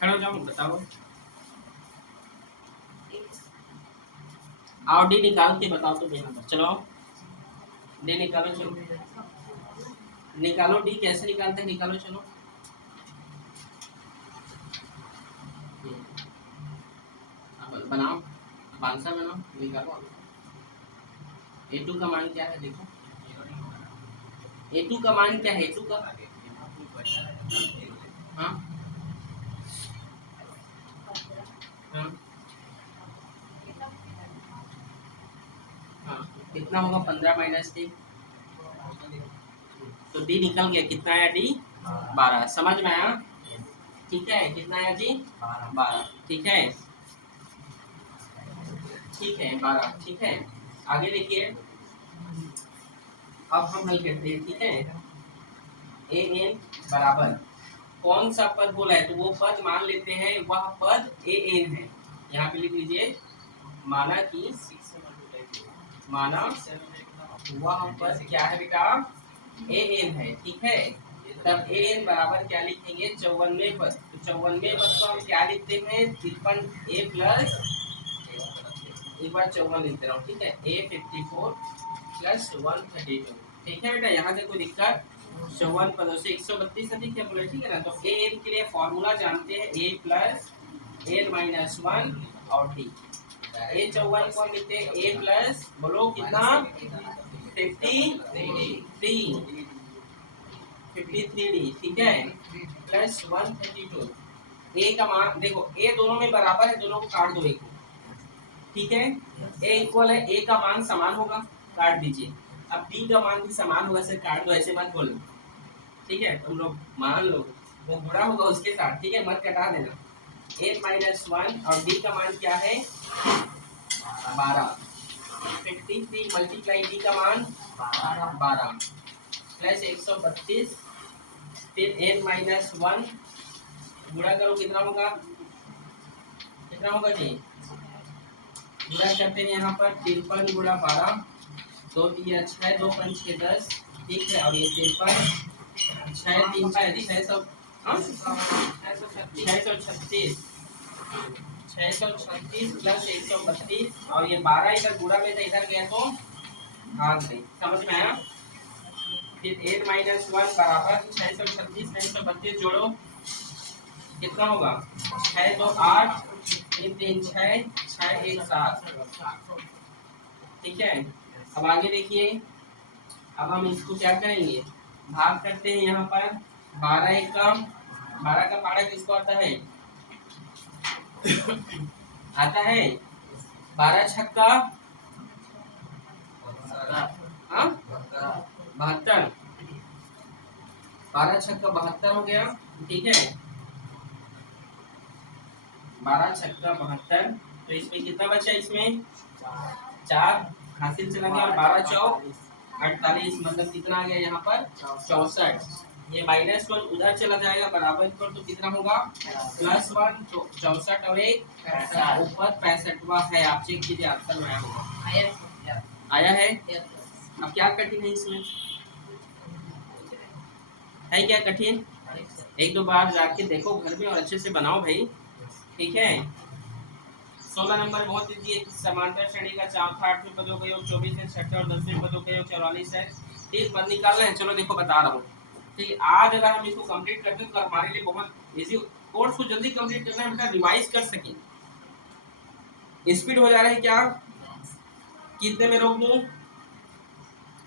खड़े हो जाओ, बताओ। आओ डी निकाल के बताओ तो यहाँ पर चलो, डी निकालो, चलो निकालो, डी कैसे निकालते हैं निकालो, चलो। बनाओ, आंसर बनाओ, निकालो। A2 का मान क्या है देखो, A2 का मान क्या है? A2 का हाँ हाँ हाँ कितना होगा? 15 माइनस 3, तो डी निकल गया। कितना आया डी? 12। समझ में आया? ठीक है, कितना आया जी? 12। ठीक है, ठीक है 12। ठीक है, आगे देखिए, अब हम हल करते हैं। ठीक है, ए एन बराबर कौन सा पद बोला है, तो वो पद मान लेते हैं, वह पद ए एन है। यहाँ पे लिख लीजिए, माना कि माना वह पद क्या है बेटा? ए एन है। ठीक है, तब ए एन बराबर क्या लिखेंगे? 54वें पद। तो 54वें पद को हम क्या लिखते हैं? 53 ए प्लस, एक बार 54 लिख दे रहा हूँ। ठीक है, ए 54 प्लस 132। ठीक है बेटा, यहाँ से कोई दिक्कत? 54 पदों से 132 अधिक है बोले, ठीक है ना। तो ए एन के लिए फॉर्मूला जानते हैं, ए प्लस एन माइनस 1 और डी। ए 54 को हम लिखते हैं ए प्लस, बोलो कितना? 53 डी। ठीक है, प्लस 132। ए का मान देखो, ए दोनों में बराबर है, दोनों को काट दो एक को। ठीक है, ए इक्वल है, ए का मान समान होगा, काट दीजिए। अब डी का मान भी समान होगा, से काट दो, ऐसे मत बोलो। ठीक है, तुम लोग मान लो वो बुरा होगा उसके साथ। ठीक है, मत कटा देना। 8 माइनस 1 और डी का मान क्या है? 12। 53 मल्टीप्लाई डी का मान 12 प्लस 132, फिर n माइनस 1 गुणा करो, कितना होगा? कितना होगा जी? गुणा करते हैं यहाँ पर 53 गुणा 12, 2 3 6, 2 5 6 10। ठीक है, और ये 53 6 3 5 636 प्लस 132, और ये 12 इधर गुणा में था, इधर गया तो भाग गई। समझ में आया? फिर 8 माइनस 1 बराबर 636 में 132 जोड़ो, कितना होगा? 6 2 8, 3 3 6, 6 1 7। ठीक है, अब आगे देखिए, अब हम इसको क्या करेंगे? भाग करते हैं यहाँ पर। 12 1 का 12 का पारा किसको आता है? आता है 12 छक्का 72, 12 छक्का 72 हो गया। ठीक है, 12 छक्का 72, तो इसमें कितना बचा? इसमें 4 हासिल चला गया, और 12 चौक 48, मतलब कितना आ गया यहाँ पर? 64। ये माइनस 1 उधर चला जाएगा बराबर पर, तो कितना होगा? प्लस 1, तो 64 और 1 ऊपर 65वां है। आप चेक कीजिए, आंसर में आया होगा। आया है? अब क्या कठिन है इसमें? है क्या कठिन? एक दो बार जाके देखो घर में और अच्छे से बनाओ भाई। ठीक है, 16 नंबर बहुत इजी है। समांतर श्रेणी का चौथा 8वें पदों का योग 24 है, 6ठे और 10वें पदों का योग 44 है। 30 पद निकालना है। चलो देखो बता रहा हूँ। ठीक है, आज अगर हम इसको कंप्लीट करते हैं तो हमारे लिए बहुत इजी। कोर्स को जल्दी कंप्लीट करना है बेटा, रिवाइज कर सकें। स्पीड हो जा रहा है क्या? कितने में रोक दूं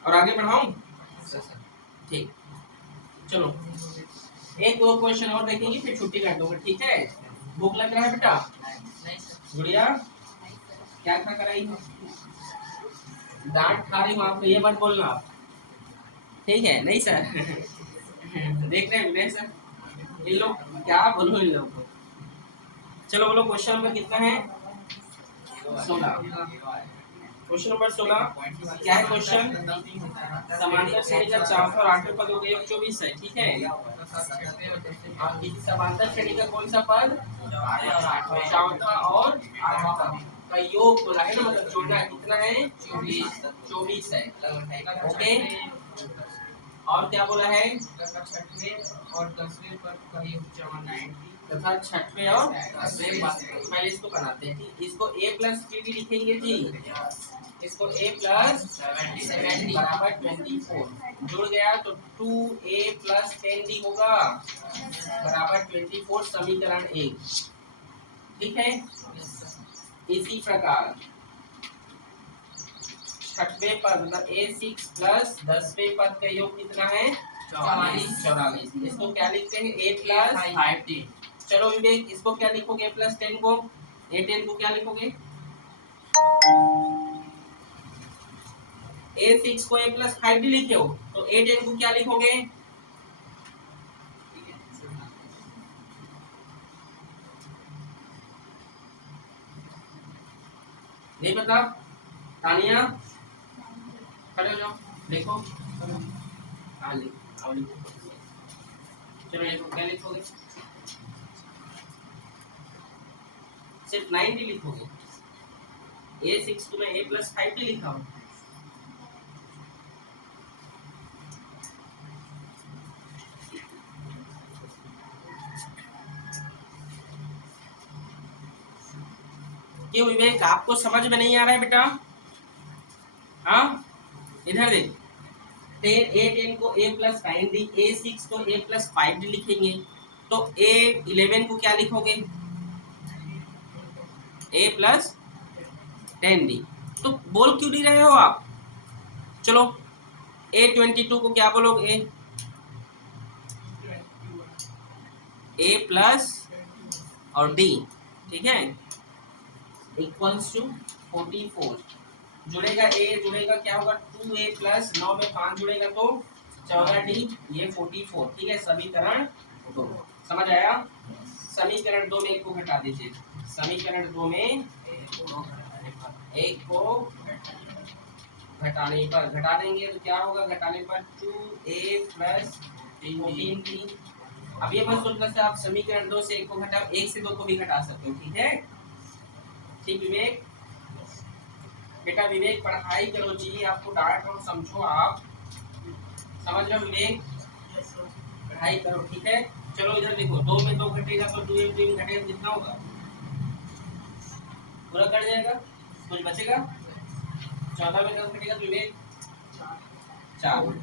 और आगे बढ़ाऊं? ठीक, चलो एक दो क्वेश्चन और देखेंगे फिर छुट्टी कर दोगे, ठीक है? भूख लग रहा है बेटा? नहीं सर। गुड़िया क्या खा कर आई हो? डांट खा रही हूँ आपको ये मत बोलना आप, ठीक है? नहीं सर देख रहे हैं विनय सर, इन लोग क्या बोलूं इन लोग को। चलो बोलो क्वेश्चन नंबर कितना है? 16। क्वेश्चन नंबर 16 क्या है क्वेश्चन? समांतर श्रेणी का चौथा और आठवें पदों का योग 24 है, ठीक है? आप किसी समांतर श्रेणी का कौन सा पद? चौथा और आठवां पद का योग बोला है ना, मतलब जोड़ना है, कितना है? 24 है, ओके? और क्या बोला है? छठवें और 10वें पद का योग 94 तथा छठवें और 10वें पद, पहले इसको बनाते हैं, ठीक? इसको a प्लस टी लिखेंगे जी, इसको a प्लस 70 बराबर 24 जुड़ गया तो 2a प्लस 10d होगा बराबर 24 समीकरण 1, ठीक है? इसी प्रकार छठवें पद मतलब a6 प्लस 10वें पद का योग कितना है? 44। इसको क्या लिखते हैं? a plus 5d। चलो विवेक इसको क्या लिखोगे? प्लस 10 को, a10 को क्या लिखोगे? a6 को a प्लस 5d लिखे हो तो a10 को क्या लिखोगे? नहीं पता? तानिया खड़े हो जाओ, देखो हाँ लिखो, चलो लिखो, क्या लिखोगे? सिर्फ 90 लिखोगे? a6 को मैं a प्लस 5d लिखा हूँ, क्यों विवेक आपको समझ में नहीं आ रहा है बेटा? हाँ इधर देख, 10 को a प्लस 9d, a6 को a प्लस 5d लिखेंगे तो a11 को क्या लिखोगे? a plus 10d। तो बोल क्यों नहीं रहे हो आप? चलो a22 को क्या बोलोगे? a प्लस और d, ठीक है, इक्वल्स टू 44 जुड़ेगा, a जुड़ेगा क्या होगा? 2a प्लस 9 में 5 जुड़ेगा तो 14d, ये 44, ठीक है? समीकरण 2 समझ आया? समीकरण 2 में एक को घटा दीजिए, समीकरण 2 में एक को घटाने पर घटा देंगे तो क्या होगा? घटाने पर 2a प्लस 14d। अब ये मत सोचना से आप समीकरण 2 से एक को घटाओ, एक से 2 को भी घटा सकते हो, ठीक है? ठीक विवेक, बेटा विवेक पढ़ाई करो जी, आपको डांट रहा हूँ समझो, आप समझ रहे हो विवेक? पढ़ाई करो, ठीक है? चलो इधर देखो, 2 में 2 घटेगा तो 2 में घटेगा कितना होगा? पूरा कट जाएगा, कुछ बचेगा? 14 में 10 घटेगा तो विवेक 4,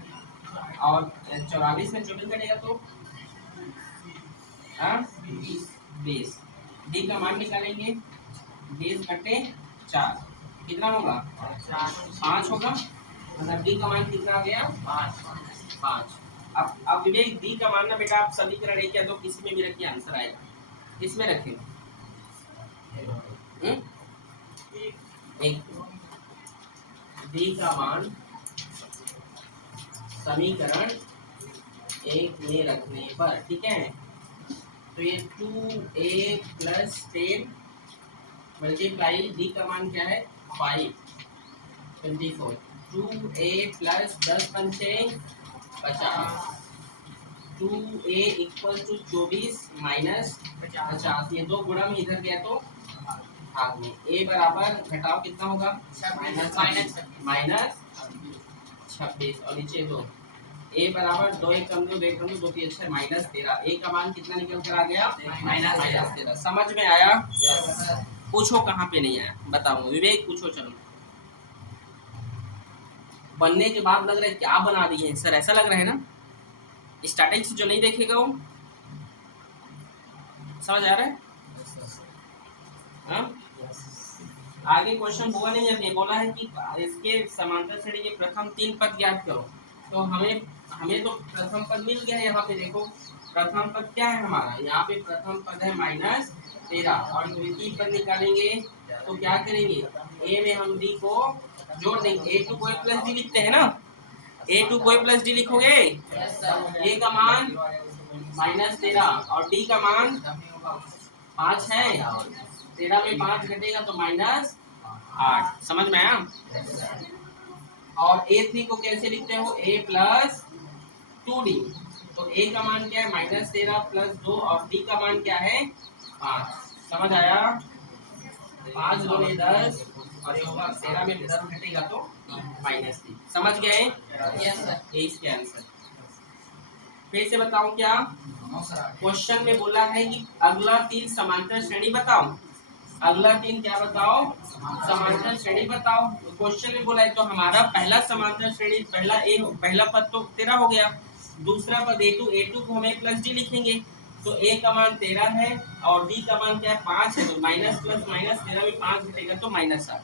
और 44 में 24 घटेगा तो 20। डी का मान निकालेंगे, 20 बटे 4 कितना होगा? 5 होगा, मतलब डी का मान कितना आ गया? 5। अब विवेक डी का मान ना बेटा आप समीकरण 1 या 2 किसी में भी रखिए, आंसर आएगा, इसमें रखें एक डी का मान समीकरण 1 में रखने पर, ठीक है? तो ये 2a प्लस 10 मल्टीप्लाई डी का मान क्या है? 5 24, 2a प्लस 10 पंचे 50, 2a इक्वल टू 24 माइनस 50, ये 2 गुणा में इधर गया तो भाग में, a बराबर घटाओ कितना होगा? माइनस 26 और नीचे 2, a बराबर 2 एक कम 2 2 कम 2 3 6 माइनस 13, a का मान कितना निकल कर आ गया? माइनस 13। समझ में आया? पूछो कहाँ पे नहीं आया बताओ विवेक, पूछो। चलो बनने के बाद लग रहा है क्या बना दिए हैं सर, ऐसा लग रहा है ना? स्टार्टिंग से जो नहीं देखेगा वो समझ आ रहा है? हाँ आगे क्वेश्चन हुआ नहीं है, बोला है कि इसके समांतर श्रेणी के प्रथम 3 पद ज्ञात करो। तो हमें हमें तो प्रथम पद मिल गया है। यहाँ पे देखो प्रथम पद क्या है हमारा, यहाँ पे प्रथम पद है -13 और द्वितीय पद निकालेंगे तो क्या करेंगे, ए में हम डी को जोड़ देंगे। ए टू को ए प्लस डी लिखते हैं ना, ए टू को ए प्लस डी लिखोगे, ए का मान -13 और डी का मान 5 है, 13 में 5 घटेगा तो -8। समझ में आया। और A3 को कैसे लिखते हो, A प्लस 2D। तो A का मान क्या है -13 प्लस 2 और D का मान क्या है 5। समझ आया। 5 2 10 और ये होगा 13 में 10 घटेगा तो -3। समझ गए। Yes sir. ये इसके आंसर। फिर से बताऊं क्या, क्वेश्चन में बोला है कि अगला 3 समांतर श्रेणी बताओ। अगला 3 क्या बताओ, समांतर श्रेणी बताओ। तो क्वेश्चन में बोला है तो हमारा पहला समांतर श्रेणी पहला पद तो 13 हो गया, दूसरा पद A2 को हम प्लस डी लिखेंगे। तो A का मान 13 है और D का मान क्या है 5 है, तो माइनस प्लस माइनस 13 में 5 घटेगा तो -8।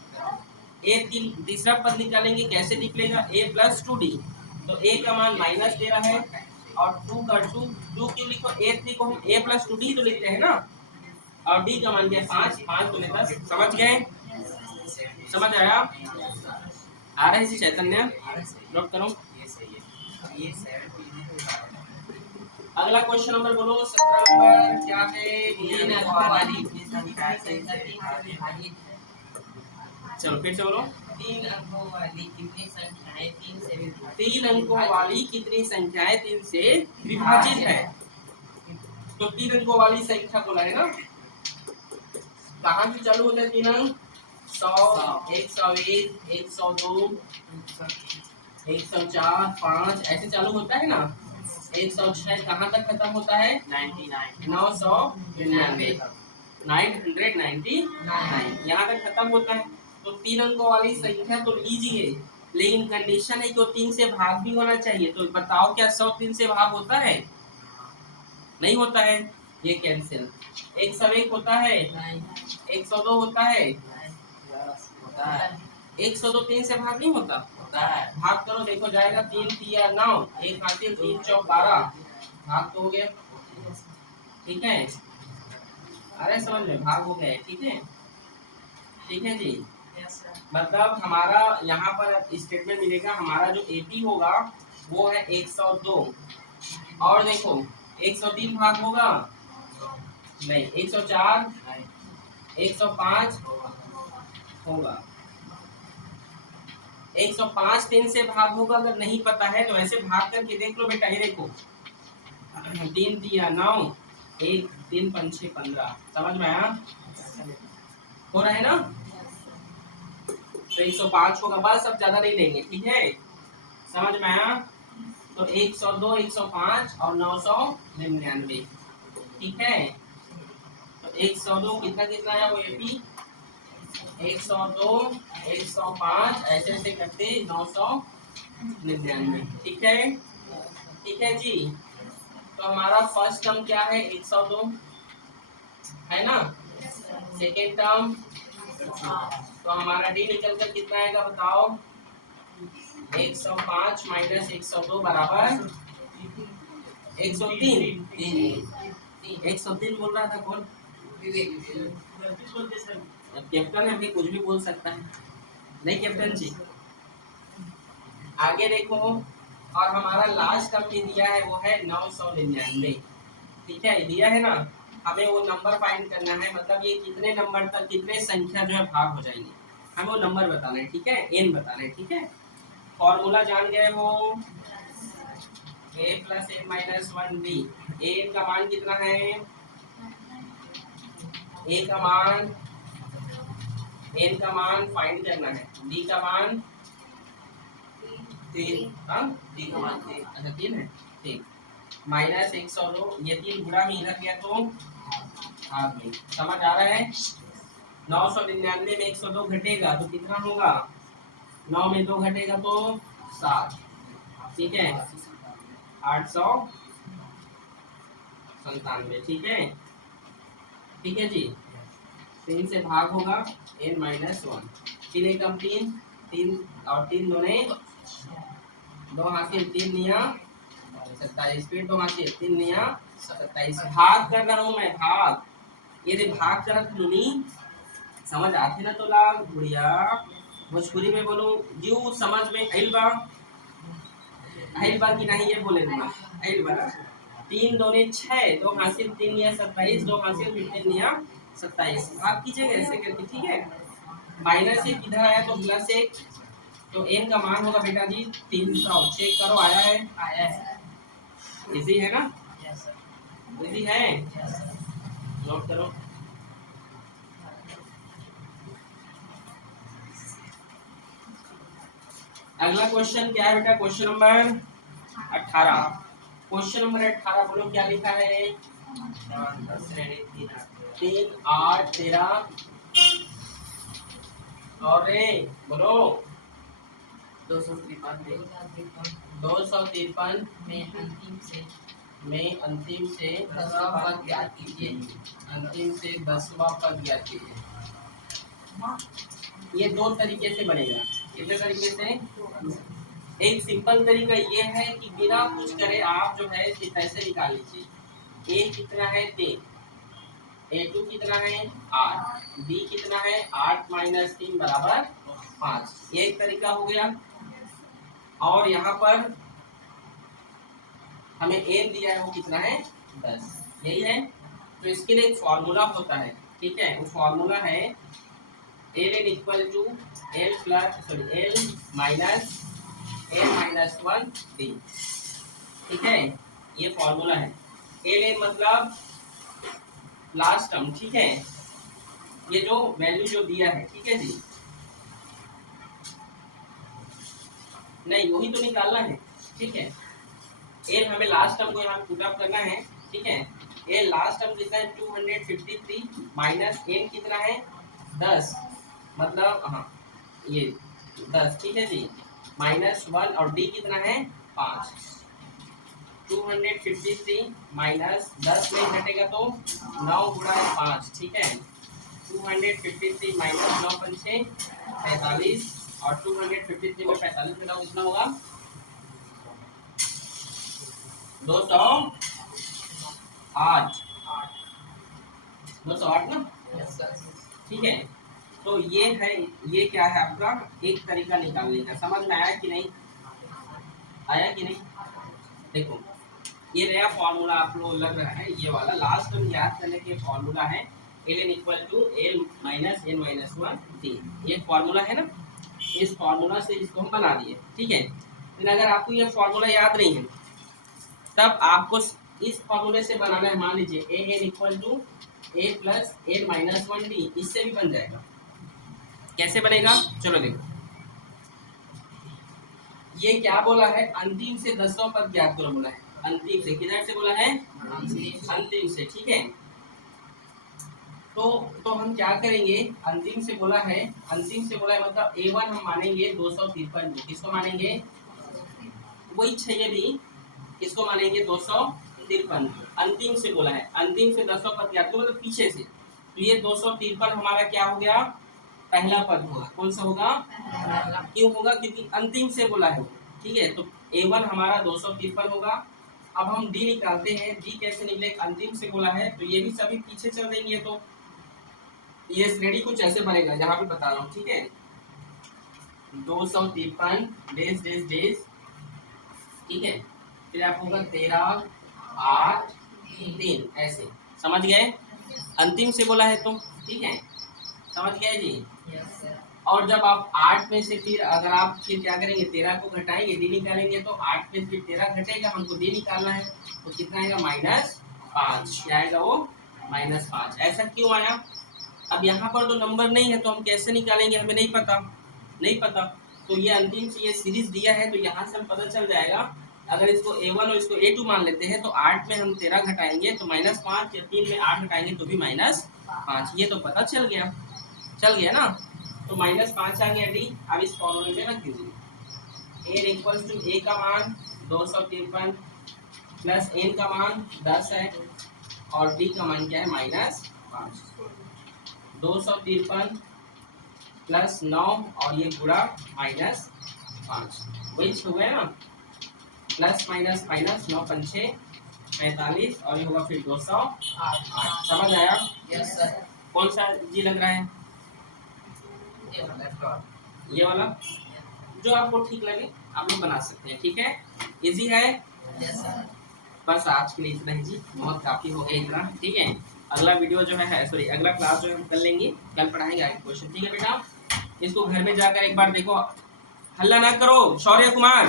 तीसरा पद निकालेंगे, कैसे निकलेगा, A प्लस 2D। तो A का मान -13 है और 2 का 2 क्यों लिखो, A3 को हम A प्लस 2D तो लिखते हैं ना, और D का मान क्या है 5, 5 तो 10। समझ गए। समझ आया। आ रहा है जी चैतन्य, नोट करो। अगला क्वेश्चन नंबर बोलो, 17 नंबर क्या है, तीन अंकों वाली कितनी संख्या से चलो फिर से बोलो। 3 अंकों वाली कितनी संख्याएं 3 से विभाजित? 3 अंकों वाली कितनी संख्याएं 3 से विभाजित है। तो 3 अंकों वाली संख्या बोला है ना, कहाँ से चालू होता है 3 अंक, 100, 101, 102, 104, 5 ऐसे चालू होता है ना। 106 कहाँ तक खत्म होता है, 999 यहाँ तक खत्म होता है। तो 3 अंकों वाली संख्या तो लीजिए, लेकिन कंडीशन है कि वो 3 से भाग भी होना चाहिए। तो बताओ क्या 100 3 से भाग होता है, नहीं होता है, ये कैंसिल। 101 होता है, 102 होता है, 102 3 से भाग नहीं होता। भाग करो, देखो जाएगा 3 3 9, 1 हासिल 3 चौक 12, भाग तो हो गया। ठीक है, अरे समझ में भाग हो गया। ठीक है, ठीक है जी। मतलब हमारा यहाँ पर स्टेटमेंट मिलेगा, हमारा जो AP होगा वो है 102 और देखो 103 भाग होगा नहीं, 104 105 होगा, 105 3 से भाग होगा। अगर नहीं पता है तो ऐसे भाग करके देख लो बेटा। ये देखो 3 3 9, 1 3 5 6 15। समझ में आया, हो रहा है ना। तो 105 होगा, बस अब ज्यादा नहीं लेंगे। ठीक है, समझ में आया। तो 102 105 और 999। ठीक है, तो 102 कितना कितना है वो AP, 102 105 ऐसे ऐसे करते 999। ठीक है, ठीक है जी। तो हमारा फर्स्ट टर्म क्या है 102 है ना, सेकेंड टर्म तो हमारा D निकल कर कितना आएगा बताओ, 105 माइनस 102 बराबर 103। 103 बोल रहा था कौन, कैप्टन है भी, कुछ भी बोल सकता है। नहीं कैप्टन जी, आगे देखो। और हमारा लास्ट टर्म भी दिया है वो है 999। ठीक है, दिया है ना, हमें वो नंबर फाइंड करना है। मतलब ये कितने नंबर तक, कितने संख्या जो है भाग हो जाएंगे, हमें वो नंबर बताना है। ठीक है, n बताना है। ठीक है, फॉर्मूला जान गए हो, a plus n minus 1d। n का मान कितना है, a का मान, n का मान फाइंड करना है, d का मान 3, d का मान 3, अच्छा 3 है। ठीक, माइनस 102, ये 3 गुणा में इधर गया तो भाग में। समझ आ रहा है। 999 में 102 घटेगा तो कितना होगा, 9 में 2 घटेगा तो 7। ठीक है, 897। ठीक है, ठीक है जी। 3 से भाग होगा n माइनस 1, 3 एकम 3, 3 और 3 दूने 2 हासिल 3 निया 27, फिर 2 हासिल 3 निया 27। भाग कर रहा हूँ मैं, भाग। यदि भाग करत नुनी समझ आथे ना तो लाग बुढ़िया भोजपुरी में बोलूं जीव समझ में आइल बा, आइल बा कि नहीं ये बोले ना, आइल बा। 3 दूनी 6, 2 हासिल 3 निया 27, 2 हासिल फिर 3 निया 27। भाग कीजिएगा ऐसे करके, ठीक है। माइनस 1 इधर आया तो प्लस 1, तो n का मान होगा बेटा जी 300। चेक करो आया है, आया है। इजी है ना, यस सर। इजी है, यस सर। नोट करो। अगला क्वेश्चन क्या है बेटा, क्वेश्चन नंबर 18। क्वेश्चन नंबर 18 बोलो क्या लिखा है, 3 8 13 और रे बोलो 253 में अंतिम से 10वां पद ज्ञात कीजिए। अंतिम से 10वां पद ज्ञात कीजिए। ये दो तरीके से बनेगा, कितने तरीके से। एक सिंपल तरीका ये है कि बिना कुछ करे आप जो है सिर्फ ऐसे निकाल लीजिए। ए कितना है 3, A2 कितना है 8, B कितना है 8 माइनस 3 बराबर 5। ये एक तरीका हो गया। और यहाँ पर हमें n दिया है वो कितना है 10, यही है। तो इसके लिए एक फॉर्मूला होता है, ठीक है। वो फॉर्मूला है ln equal to l minus n minus 1 d, ठीक है। ये फॉर्मूला है। ln मतलब लास्ट टर्म, ठीक है। ये जो वैल्यू जो दिया है, ठीक है जी, नहीं वही तो निकालना है, ठीक है। एल हमें लास्ट टर्म को यहाँ पुट अप करना है, ठीक है। एल लास्ट टर्म कितना है 253 माइनस एन कितना है 10, मतलब हाँ ये 10, ठीक है जी, माइनस 1 और डी कितना है 5। 253 माइनस 10 में घटेगा तो 9 गुणा 5, ठीक है। 253 माइनस 9 पंचे 45 और 253 में 45 घटाओ कितना होगा 208, 208 ना, यस सर। ठीक है। तो ये है, ये क्या है आपका एक तरीका निकालने का। समझ में आया कि नहीं, आया कि नहीं। देखो ये नया फॉर्मूला आप लोग लग रहा है, ये वाला लास्ट में याद करने के फॉर्मूला है ln equal to l minus n minus 1 d, ये फॉर्मूला है ना। इस फॉर्मूला से इसको हम बना दिए, ठीक है। लेकिन अगर आपको ये फॉर्मूला याद नहीं है तब आपको इस फॉर्मूले से बनाना है। मान लीजिए A N equal to A plus N minus 1 D, इससे भी बन जाएगा। कैसे बनेगा चलो देखो। ये क्या बोला है, अंतिम से 10वां पद ज्ञात करो बोला है। अंतिम से किधर से बोला है, अंतिम से, ठीक है। तो हम क्या करेंगे, अंतिम से बोला है, अंतिम से बोला है मतलब A1 हम मानेंगे 253 को, किसको मानेंगे, वही चाहिए भी, किसको मानेंगे 253। अंतिम से बोला है, अंतिम से 10वां पद ज्ञात करो मतलब पीछे से। तो ये 253 हमारा क्या हो गया, पहला पद होगा। कौन सा होगा, क्यों होगा, क्योंकि अंतिम से बोला है, ठीक है। तो A1 हमारा 253 होगा। अब हम D निकालते हैं, D कैसे निकले, अंतिम से बोला है तो ये भी सभी पीछे चल देंगे। तो ये श्रेणी कुछ ऐसे बनेगा जहाँ पे बता रहा हूँ, ठीक है। 253 डेज डेज डेज, ठीक है। फिर आप होगा 13 8 3, ऐसे समझ गए। अंतिम से बोला है तो ठीक है, समझ गए जी। Yes sir. और जब आप 8 में से फिर अगर आप फिर क्या करेंगे 13 को घटाएंगे, डी निकालेंगे तो 8 में फिर 13 घटेगा, हमको डी निकालना है तो कितना आएगा -5, क्या आएगा वो -5। ऐसा क्यों आया, अब यहाँ पर तो नंबर नहीं है तो हम कैसे निकालेंगे, हमें नहीं पता, नहीं पता। तो ये अंतिम से ये सीरीज दिया है तो यहाँ से हम पता चल जाएगा। अगर इसको A1 और इसको A2 मान लेते हैं तो 8 में हम 13 घटाएंगे तो -5, या 3 में 8 घटाएंगे तो भी -5। ये तो पता चल गया, चल गया ना। तो -5 आ गया डी। अब इस फॉर्मूले में रख दीजिए। एन इक्वल्स टू ए का मान 253 प्लस एन का मान 10 है और डी का मान क्या है -5। 253 प्लस 9 और ये गुणा माइनस 5, वही 6 हुआ है ना, प्लस माइनस माइनस 9 पंचे 45 और ये होगा फिर 208। समझ आया? Yes sir. कौन सा जी लग रहा है? ये वाला डॉट। ये वाला जो आपको ठीक लगे आप लोग बना सकते हैं, ठीक है, इजी है। Yes sir. बस आज के लिए इतना ही जी, बहुत काफी हो गया इतना, ठीक है। अगला वीडियो जो है सॉरी अगला क्लास जो है हम कर लेंगे, कल पढ़ाएंगे आगे क्वेश्चन, ठीक है बेटा। इसको घर में जाकर एक बार देखो, हल्ला ना करो शौर्य कुमार।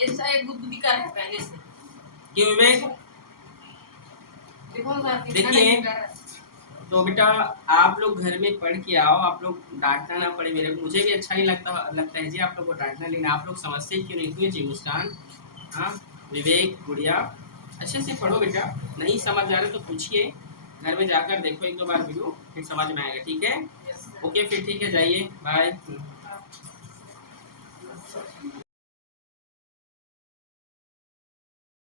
ऐसा एक बुद्धि का है पहले से। क्यों विवेक? देखो ना कितना देखिए। नहीं कर रहा है। तो बेटा आप लोग घर में पढ़ के आओ, आप लोग डांटना ना पड़े मेरे को, मुझे भी अच्छा नहीं लगता है जी आप लोग को डांटना, लेकिन आप लोग समझते क्यों नहीं? क्यों जी मुस्कान, हाँ विवेक, गुड़िया, अच्छे से पढ़ो बेटा, नहीं समझ आ रहे तो पूछिए, घर में जाकर देखो एक दो बार वीडियो, फिर समझ में आएगा, ठीक है। Yes sir. ओके फिर ठीक है, जाइए, बाय।